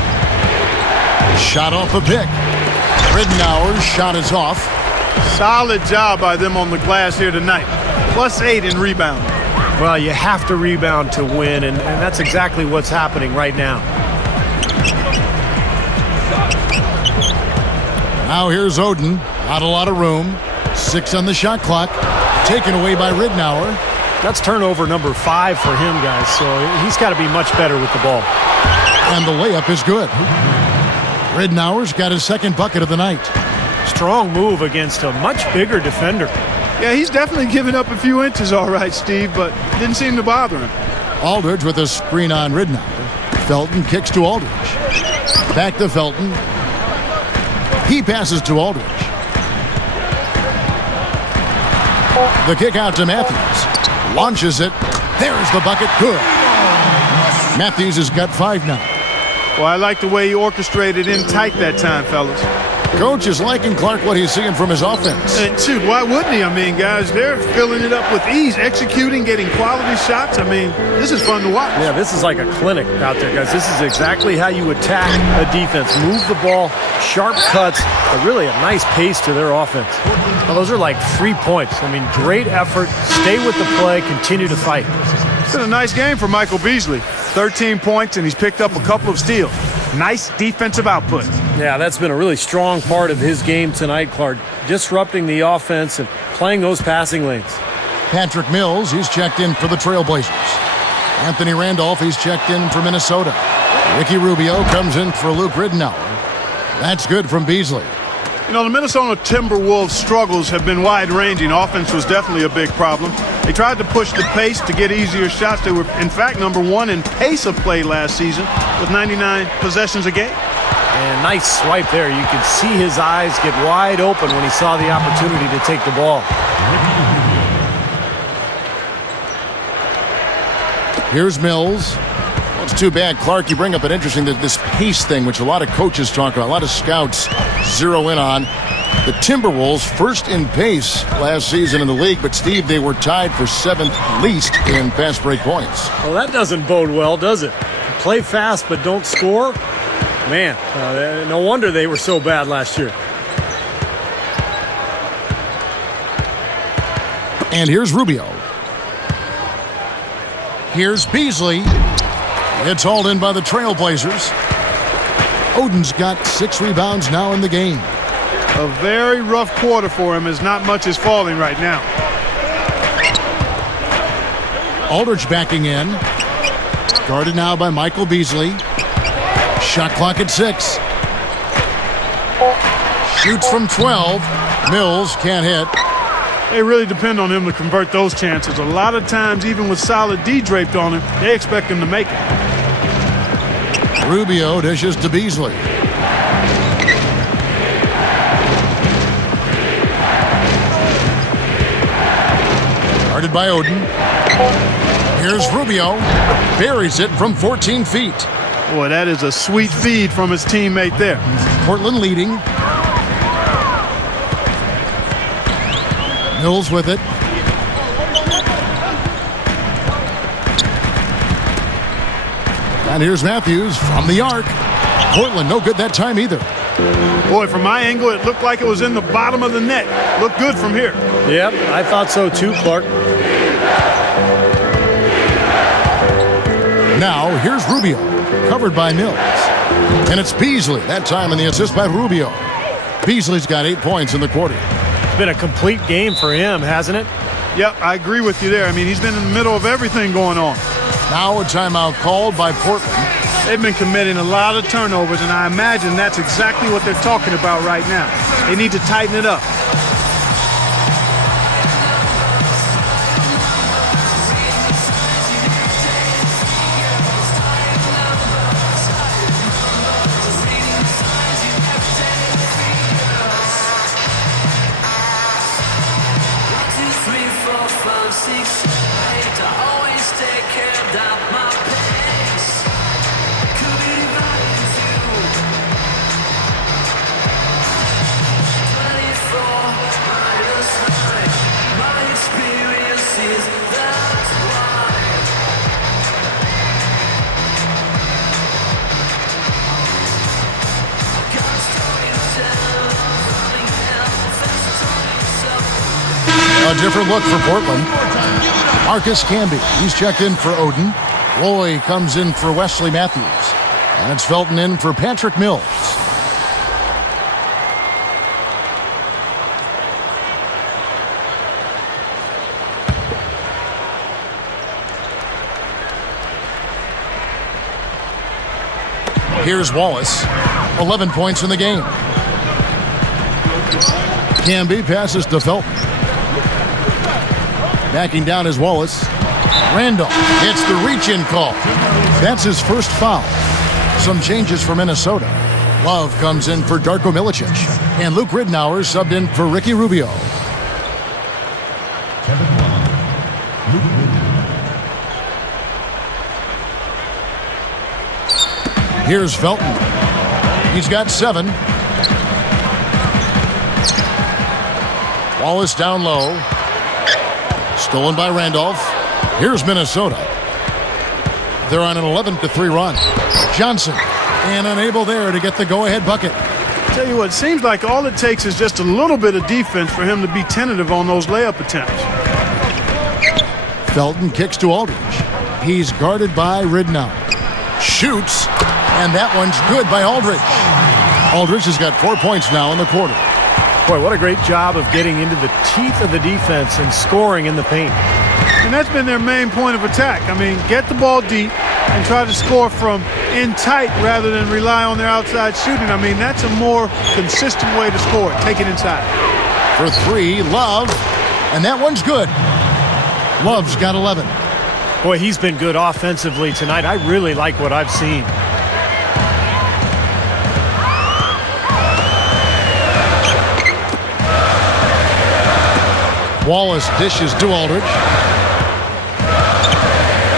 Shot off the pick. Ridnour's shot is off. Solid job by them on the glass here tonight. +8 in rebound. Well, you have to rebound to win, and that's exactly what's happening right now. Now here's Oden. Not a lot of room. 6 on the shot clock. Taken away by Ridnour. That's turnover number 5 for him, guys, so he's got to be much better with the ball. And the layup is good. Ridnour's got his second bucket of the night. Strong move against a much bigger defender. Yeah, he's definitely given up a few inches, all right, Steve, but didn't seem to bother him. Aldridge with a screen on Ridnour. Felton kicks to Aldridge. Back to Felton. He passes to Aldridge. The kick out to Matthews. Launches it. There's the bucket. Good. Matthews has got 5 now. Well, I like the way he orchestrated in tight that time, fellas. Coach is liking Clark what he's seeing from his offense. And shoot, why wouldn't he? I mean, guys, they're filling it up with ease, executing, getting quality shots. I mean, this is fun to watch. Yeah, this is like a clinic out there, guys. This is exactly how you attack a defense. Move the ball, sharp cuts, but really a nice pace to their offense. Well, those are like 3 points. I mean, great effort. Stay with the play. Continue to fight. It's been a nice game for Michael Beasley. 13 points, and he's picked up a couple of steals. Nice defensive output. Yeah, that's been a really strong part of his game tonight, Clark. Disrupting the offense and playing those passing lanes. Patrick Mills, he's checked in for the Trailblazers. Anthony Randolph, he's checked in for Minnesota. Ricky Rubio comes in for Luke Ridnour. That's good from Beasley. You know, the Minnesota Timberwolves' struggles have been wide-ranging. Offense was definitely a big problem. They tried to push the pace to get easier shots. They were, in fact, number 1 in pace of play last season with 99 possessions a game. And nice swipe there. You could see his eyes get wide open when he saw the opportunity to take the ball. Here's Mills. Well, it's too bad, Clark. You bring up an interesting this pace thing, which a lot of coaches talk about, a lot of scouts zero in on. The Timberwolves first in pace last season in the league, but Steve, they were tied for 7th least in fast break points. Well, that doesn't bode well, does it? Play fast but don't score? Man, no wonder they were so bad last year. And here's Rubio. Here's Beasley. It's hauled in by the Trailblazers. Oden's got 6 rebounds now in the game. A very rough quarter for him as not much is falling right now. Aldridge backing in. Guarded now by Michael Beasley. Shot clock at 6. Shoots from 12. Mills can't hit. They really depend on him to convert those chances. A lot of times, even with solid D draped on him, they expect him to make it. Rubio dishes to Beasley. Guarded by Oden. Here's Rubio. Buries it from 14 feet. Boy, that is a sweet feed from his teammate there. Portland leading. Mills with it. And here's Matthews from the arc. Portland no good that time either. Boy, from my angle, it looked like it was in the bottom of the net. Looked good from here. Yep, I thought so too, Clark. Now, here's Rubio, covered by Mills. And it's Beasley, that time in the assist by Rubio. Beasley's got 8 points in the quarter. It's been a complete game for him, hasn't it? Yep, I agree with you there. I mean, he's been in the middle of everything going on. Now a timeout called by Portland. They've been committing a lot of turnovers, and I imagine that's exactly what they're talking about right now. They need to tighten it up. A different look for Portland. Marcus Camby, he's checked in for Oden. Loy comes in for Wesley Matthews. And it's Felton in for Patrick Mills. Here's Wallace. 11 points in the game. Camby passes to Felton. Backing down is Wallace. Randolph gets the reach-in call. That's his first foul. Some changes for Minnesota. Love comes in for Darko Milicic. And Luke Ridnour subbed in for Ricky Rubio. Here's Felton. He's got 7. Wallace down low. Stolen by Randolph. Here's Minnesota. They're on an 11-3 run. Johnson, and unable there to get the go-ahead bucket. Tell you what, it seems like all it takes is just a little bit of defense for him to be tentative on those layup attempts. Felton kicks to Aldridge. He's guarded by Ridnour. Shoots, and that one's good by Aldridge. Aldridge has got 4 points now in the quarter. Boy, what a great job of getting into the teeth of the defense and scoring in the paint. And that's been their main point of attack. I mean, get the ball deep and try to score from in tight rather than rely on their outside shooting. I mean, that's a more consistent way to score it. Take it inside. For 3, Love, and that one's good. Love's got 11. Boy, he's been good offensively tonight. I really like what I've seen. Wallace dishes to Aldridge.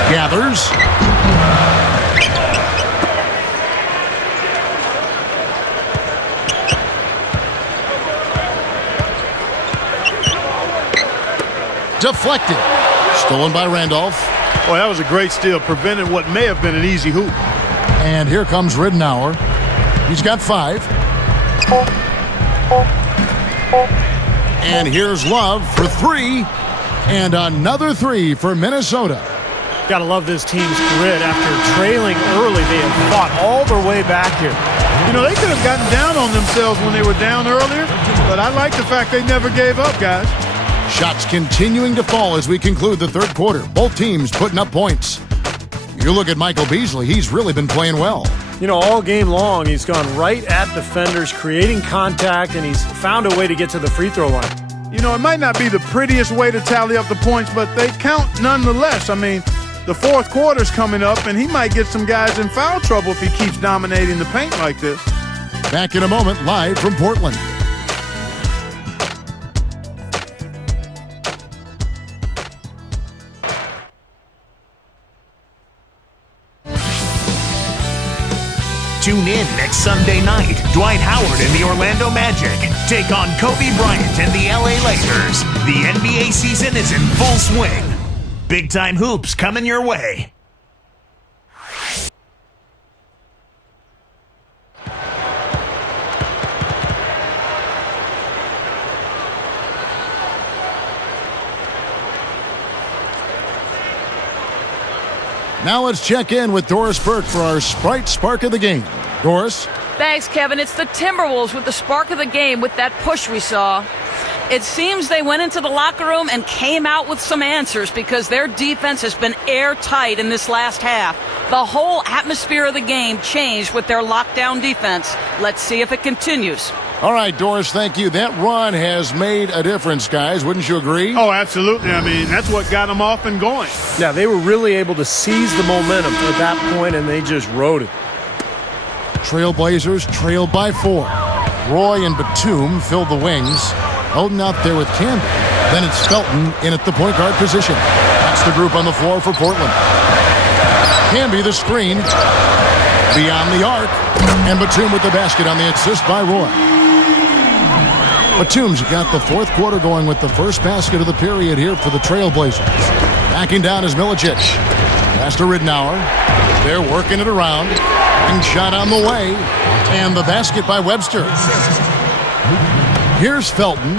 Gathers. Deflected. Stolen by Randolph. Boy, that was a great steal. Prevented what may have been an easy hoop. And here comes Ridnour. He's got 5. And here's Love for 3. And another 3 for Minnesota. Gotta love this team's grit. After trailing early, they have fought all their way back here. You know, they could have gotten down on themselves when they were down earlier, but I like the fact they never gave up, guys. Shots continuing to fall as we conclude the third quarter. Both teams putting up points. You look at Michael Beasley, he's really been playing well. You know, all game long, he's gone right at defenders, creating contact, and he's found a way to get to the free throw line. You know, it might not be the prettiest way to tally up the points, but they count nonetheless. I mean, the fourth quarter's coming up, and he might get some guys in foul trouble if he keeps dominating the paint like this. Back in a moment, live from Portland. Tune in next Sunday night. Dwight Howard and the Orlando Magic take on Kobe Bryant and the LA Lakers. The NBA season is in full swing. Big-time hoops coming your way. Now let's check in with Doris Burke for our Sprite Spark of the Game. Doris? Thanks, Kevin. It's the Timberwolves with the spark of the game with that push we saw. It seems they went into the locker room and came out with some answers because their defense has been airtight in this last half. The whole atmosphere of the game changed with their lockdown defense. Let's see if it continues. All right, Doris, thank you. That run has made a difference, guys. Wouldn't you agree? Oh, absolutely. I mean, that's what got them off and going. Yeah, they were really able to seize the momentum at that point, and they just rode it. Trailblazers trailed by 4. Roy and Batum filled the wings. Holding out there with Camby. Then it's Felton in at the point guard position. That's the group on the floor for Portland. Camby the screen. Beyond the arc. And Batum with the basket on the assist by Roy. Batum's got the fourth quarter going with the first basket of the period here for the Trailblazers. Backing down is Milicic. Pass to Ridnour. They're working it around. And shot on the way. And the basket by Webster. Here's Felton.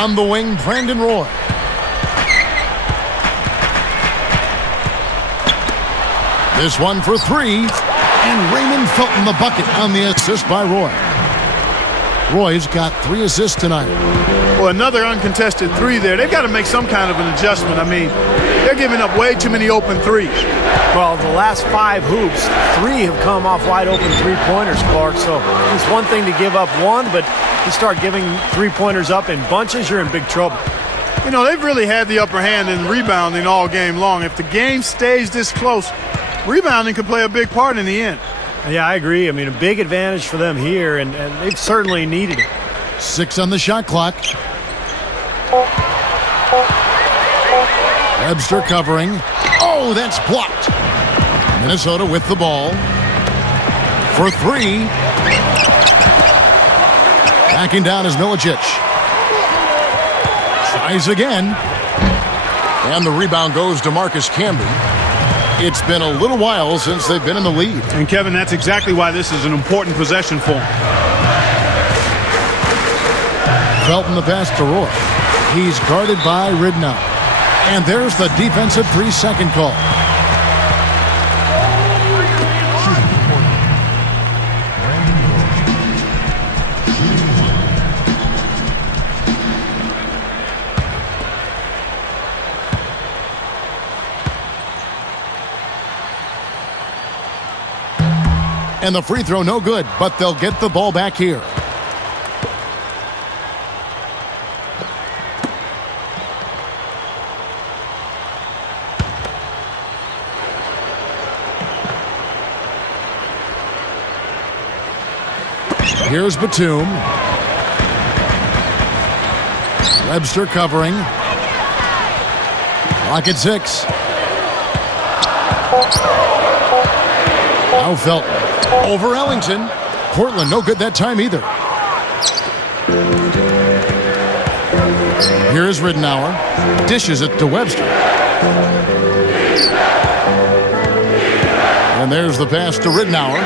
On the wing, Brandon Roy. This one for 3. And Raymond Felton the bucket on the assist by Roy. Roy's got 3 assists tonight. Well, another uncontested 3 there. They've got to make some kind of an adjustment. I mean, they're giving up way too many open 3s. Well, the last 5 hoops, 3 have come off wide open 3-pointers, Clark. So it's one thing to give up 1, but you start giving 3-pointers up in bunches, you're in big trouble. You know, they've really had the upper hand in rebounding all game long. If the game stays this close, rebounding could play a big part in the end. Yeah, I agree. I mean, a big advantage for them here, and they've certainly needed it. 6 on the shot clock. Webster covering. Oh, that's blocked. Minnesota with the ball. For 3. Backing down is Milicic. Tries again. And the rebound goes to Marcus Camby. It's been a little while since they've been in the lead. And, Kevin, that's exactly why this is an important possession for them. Felton the pass to Roy. He's guarded by Ridnow. And there's the defensive 3-second call. And the free throw no good, but they'll get the ball back here. Here's Batum. Webster covering. Clock at 6. Now Felton. Over Ellington. Portland no good that time either. Here's Ridnour. Dishes it to Webster. And there's the pass to Ridnour.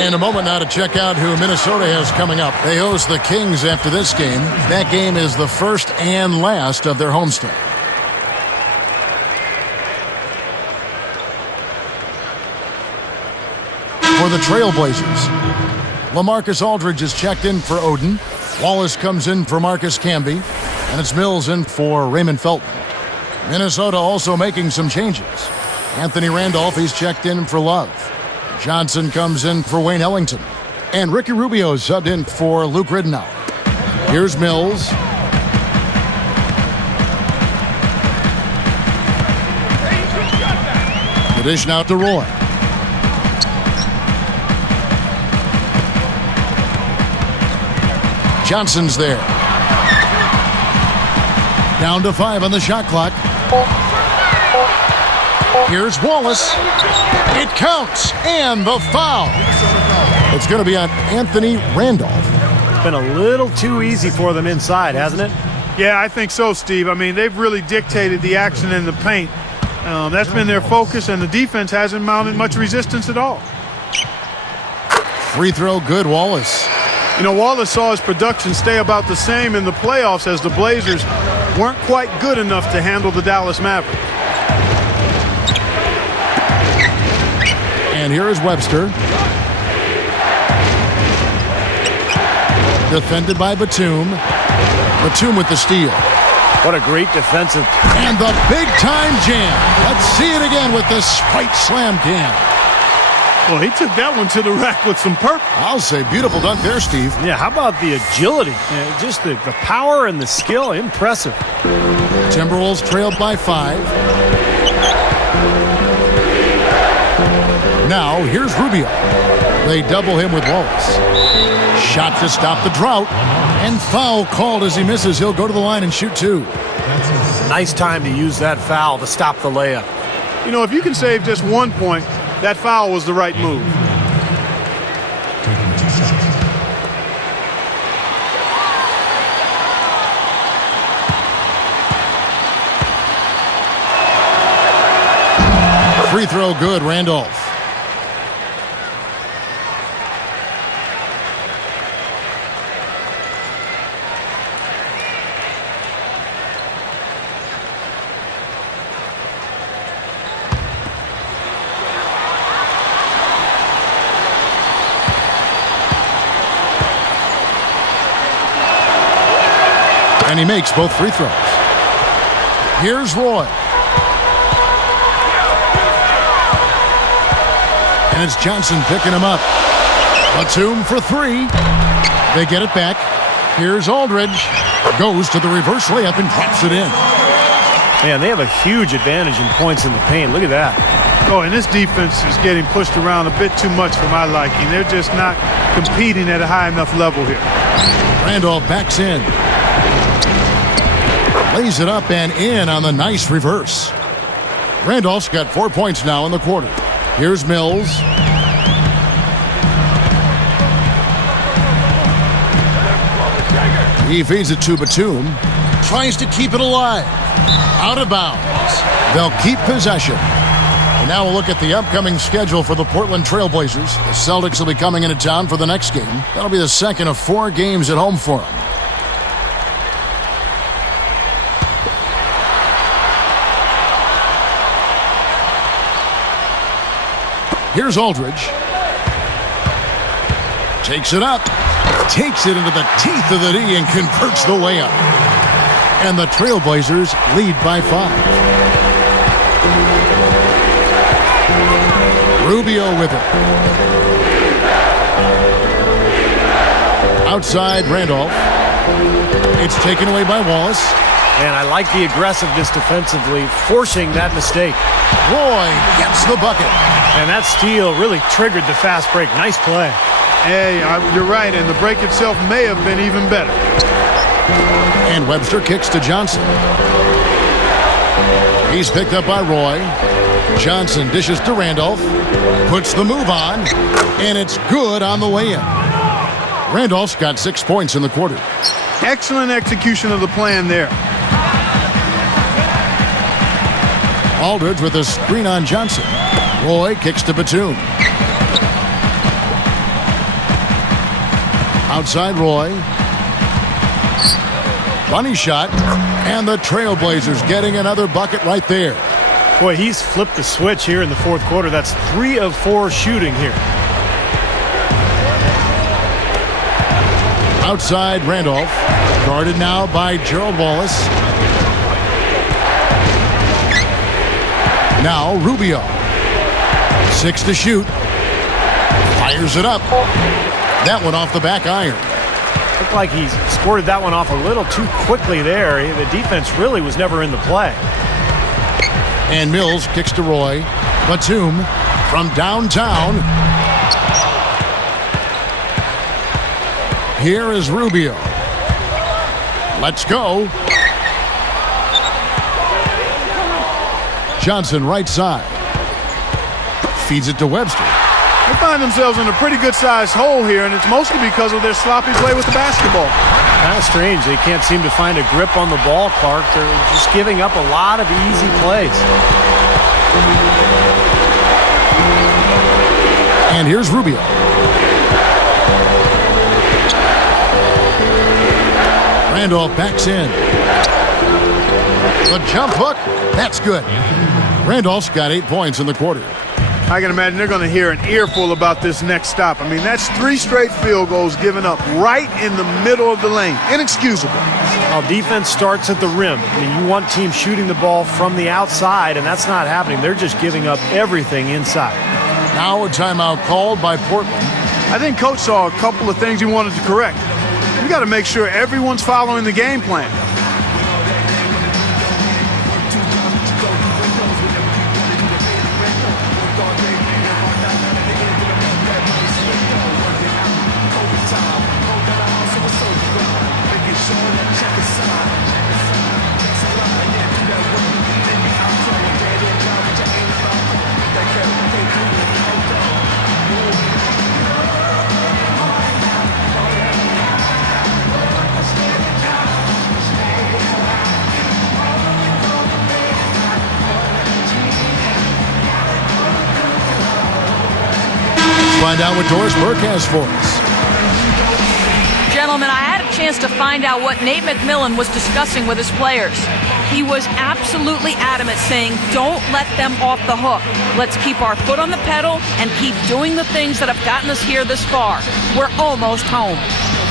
And a moment now to check out who Minnesota has coming up. They host the Kings after this game. That game is the first and last of their homestand. For the Trailblazers, LaMarcus Aldridge is checked in for Oden. Wallace comes in for Marcus Camby. And it's Mills in for Raymond Felton. Minnesota also making some changes. Anthony Randolph, he's checked in for Love. Johnson comes in for Wayne Ellington. And Ricky Rubio subbed in for Luke Ridnour. Here's Mills. The dish now to Roy. Johnson's there. Down to 5 on the shot clock. Here's Wallace. It counts, and the foul. It's going to be on Anthony Randolph. Been a little too easy for them inside, hasn't it? Yeah, I think so, Steve. I mean, they've really dictated the action in the paint. That's been their focus, and the defense hasn't mounted much resistance at all. Free throw good, Wallace. You know, Wallace saw his production stay about the same in the playoffs as the Blazers weren't quite good enough to handle the Dallas Mavericks. And here is Webster. Defended by Batum. Batum with the steal. What a great defensive. And the big-time jam. Let's see it again with the spike slam jam. Well, he took that one to the rack with some purpose. I'll say beautiful dunk there, Steve. Yeah, how about the agility? Yeah, just the power and the skill. Impressive. Timberwolves trailed by 5. Now, here's Rubio. They double him with Wallace. Shot to stop the drought. And foul called as he misses. He'll go to the line and shoot 2. Nice time to use that foul to stop the layup. You know, if you can save just 1 point, that foul was the right move. Free throw good, Randolph. And he makes both free throws. Here's Roy. And it's Johnson picking him up. Batum for three. They get it back. Here's Aldridge. Goes to the reverse layup and drops it in. Man, they have a huge advantage in points in the paint. Look at that. Oh, and this defense is getting pushed around a bit too much for my liking. They're just not competing at a high enough level here. Randolph backs in. Lays it up and in on the nice reverse. Randolph's got 4 points now in the quarter. Here's Mills. He feeds it to Batum. Tries to keep it alive. Out of bounds. They'll keep possession. And now we'll look at the upcoming schedule for the Portland Trail Blazers. The Celtics will be coming into town for the next game. That'll be the second of 4 games at home for them. Here's Aldridge. Takes it up. Takes it into the teeth of the D and converts the layup. And the Trailblazers lead by 5. Rubio with it. Outside Randolph. It's taken away by Wallace. And I like the aggressiveness defensively, forcing that mistake. Roy gets the bucket. And that steal really triggered the fast break. Nice play. Hey, you're right, and the break itself may have been even better. And Webster kicks to Johnson. He's picked up by Roy. Johnson dishes to Randolph. Puts the move on. And it's good on the way in. Randolph's got 6 points in the quarter. Excellent execution of the plan there. Aldridge with a screen on Johnson. Roy kicks to Batum. Outside Roy. Bunny shot. And the Trailblazers getting another bucket right there. Boy, he's flipped the switch here in the fourth quarter. That's 3 of 4 shooting here. Outside Randolph. Guarded now by Gerald Wallace. Now Rubio. 6 to shoot. Fires it up. That one off the back iron. Looked like he squirted that one off a little too quickly there. The defense really was never in the play. And Mills kicks to Roy. Batum from downtown. Here is Rubio. Let's go. Johnson right side. Feeds it to Webster. They find themselves in a pretty good-sized hole here, and it's mostly because of their sloppy play with the basketball. Kind of strange. They can't seem to find a grip on the ball, Clark. They're just giving up a lot of easy plays. And here's Rubio. Randolph backs in. The jump hook. That's good. Randolph's got 8 points in the quarter. I can imagine they're going to hear an earful about this next stop. I mean, that's 3 straight field goals given up right in the middle of the lane. Inexcusable. Well, defense starts at the rim. I mean, you want teams shooting the ball from the outside, and that's not happening. They're just giving up everything inside. Now a timeout called by Portland. I think Coach saw a couple of things he wanted to correct. You got to make sure everyone's following the game plan. Find out what Doris Burke has for us. Gentlemen, I had a chance to find out what Nate McMillan was discussing with his players. He was absolutely adamant, saying, don't let them off the hook. Let's keep our foot on the pedal and keep doing the things that have gotten us here this far. We're almost home.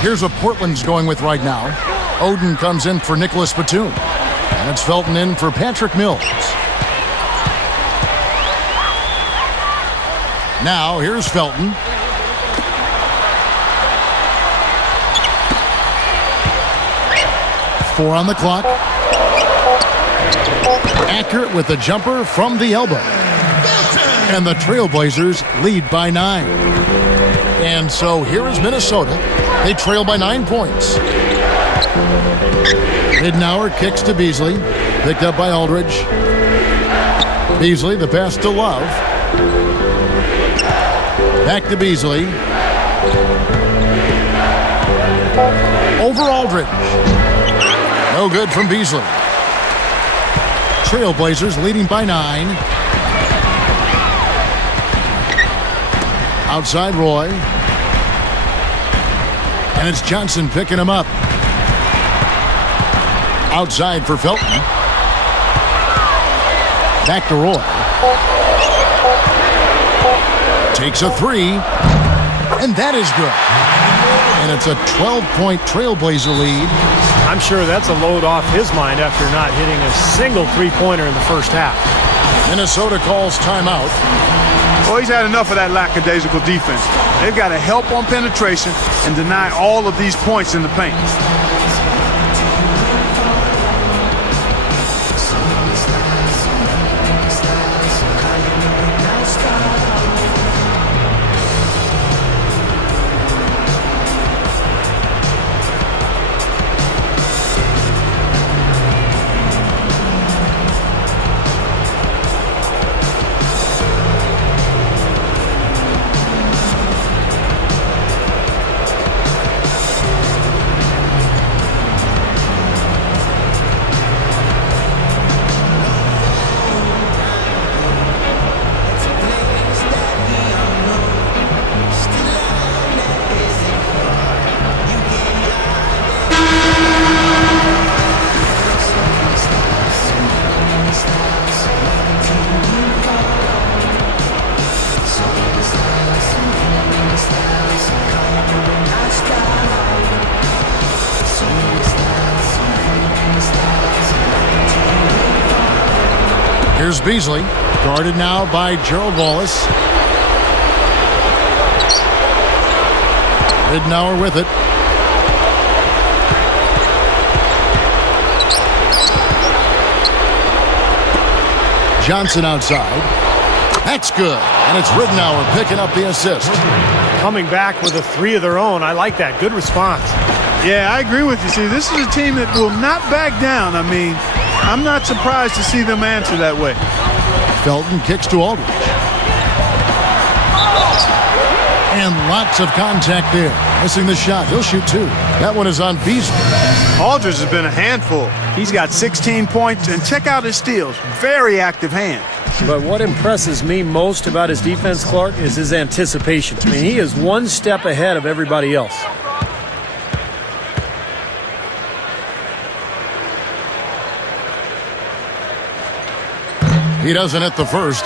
Here's what Portland's going with right now. Oden comes in for Nicholas Batum. And it's Felton in for Patrick Mills. Now, here's Felton. Four on the clock. Accurate with the jumper from the elbow. And the Trailblazers lead by 9. And so here is Minnesota. They trail by 9 points. Ridnour kicks to Beasley. Picked up by Aldridge. Beasley, the pass to Love. Back to Beasley. Over Aldridge. No good from Beasley. Trailblazers leading by 9. Outside Roy. And it's Johnson picking him up. Outside for Felton. Back to Roy. Takes a 3. And that is good. And it's a 12-point Trailblazer lead. I'm sure that's a load off his mind after not hitting a single three-pointer in the first half. Minnesota calls timeout. Well, he's had enough of that lackadaisical defense. They've got to help on penetration and deny all of these points in the paint. Here's Beasley, guarded now by Gerald Wallace. Ridnour with it. Johnson outside. That's good. And it's Ridnour picking up the assist. Coming back with a 3 of their own. I like that. Good response. Yeah, I agree with you. See, this is a team that will not back down. I mean, I'm not surprised to see them answer that way. Felton kicks to Aldridge. And lots of contact there. Missing the shot. He'll shoot 2. That one is on Beasley. Aldridge has been a handful. He's got 16 points, and check out his steals. Very active hand. But what impresses me most about his defense, Clark, is his anticipation. I mean, he is one step ahead of everybody else. He doesn't hit the first.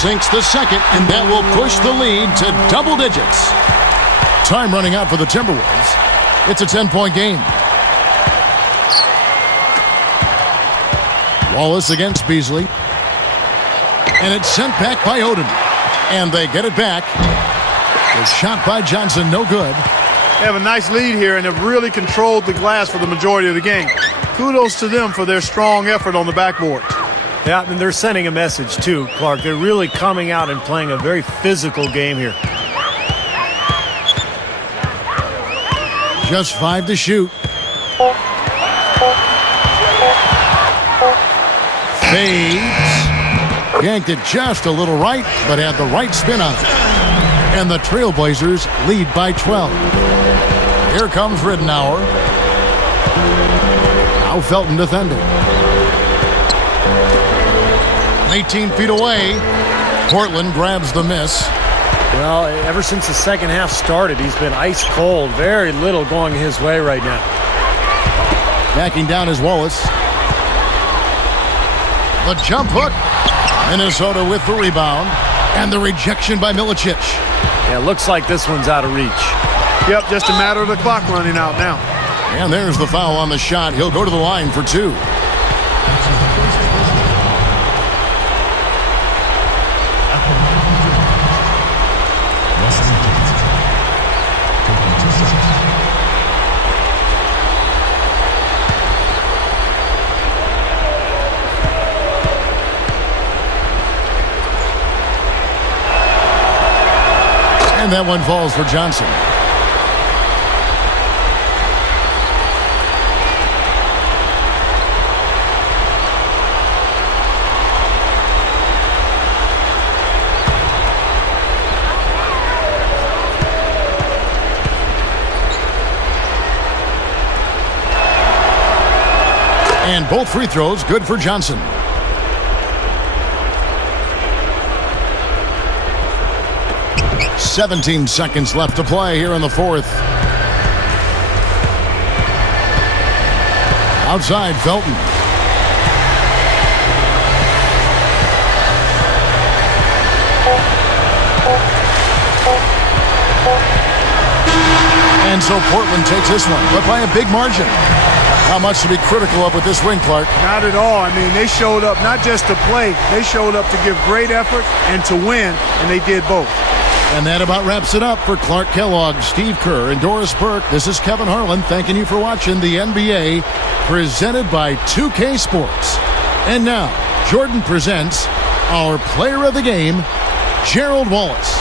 Sinks the second, and that will push the lead to double digits. Time running out for the Timberwolves. It's a 10-point game. Wallace against Beasley. And it's sent back by Oden. And they get it back. The shot by Johnson, no good. They have a nice lead here and have really controlled the glass for the majority of the game. Kudos to them for their strong effort on the backboard. Yeah, and they're sending a message too, Clark. They're really coming out and playing a very physical game here. Just 5 to shoot. Fades. Yanked it just a little right, but had the right spin on it. And the Trailblazers lead by 12. Here comes Ridnour. Now Felton defending. 18 feet away. Portland grabs the miss. Well, ever since the second half started, he's been ice cold. Very little going his way right now. Backing down is Wallace. The jump hook. Minnesota with the rebound. And the rejection by Milicic. Yeah, looks like this one's out of reach. Yep, just a matter of the clock running out now. And there's the foul on the shot. He'll go to the line for two. And that one falls for Johnson. And both free throws good for Johnson. "17 seconds left to play here in the fourth. Outside, Felton. And so Portland takes this one, but by a big margin. How much to be critical of with this win, Clark? Not at all. I mean, they showed up not just to play, they showed up to give great effort and to win, and they did both. And that about wraps it up for Clark Kellogg, Steve Kerr, and Doris Burke. This is Kevin Harlan thanking you for watching the NBA presented by 2K Sports. And now, Jordan presents our player of the game, Gerald Wallace.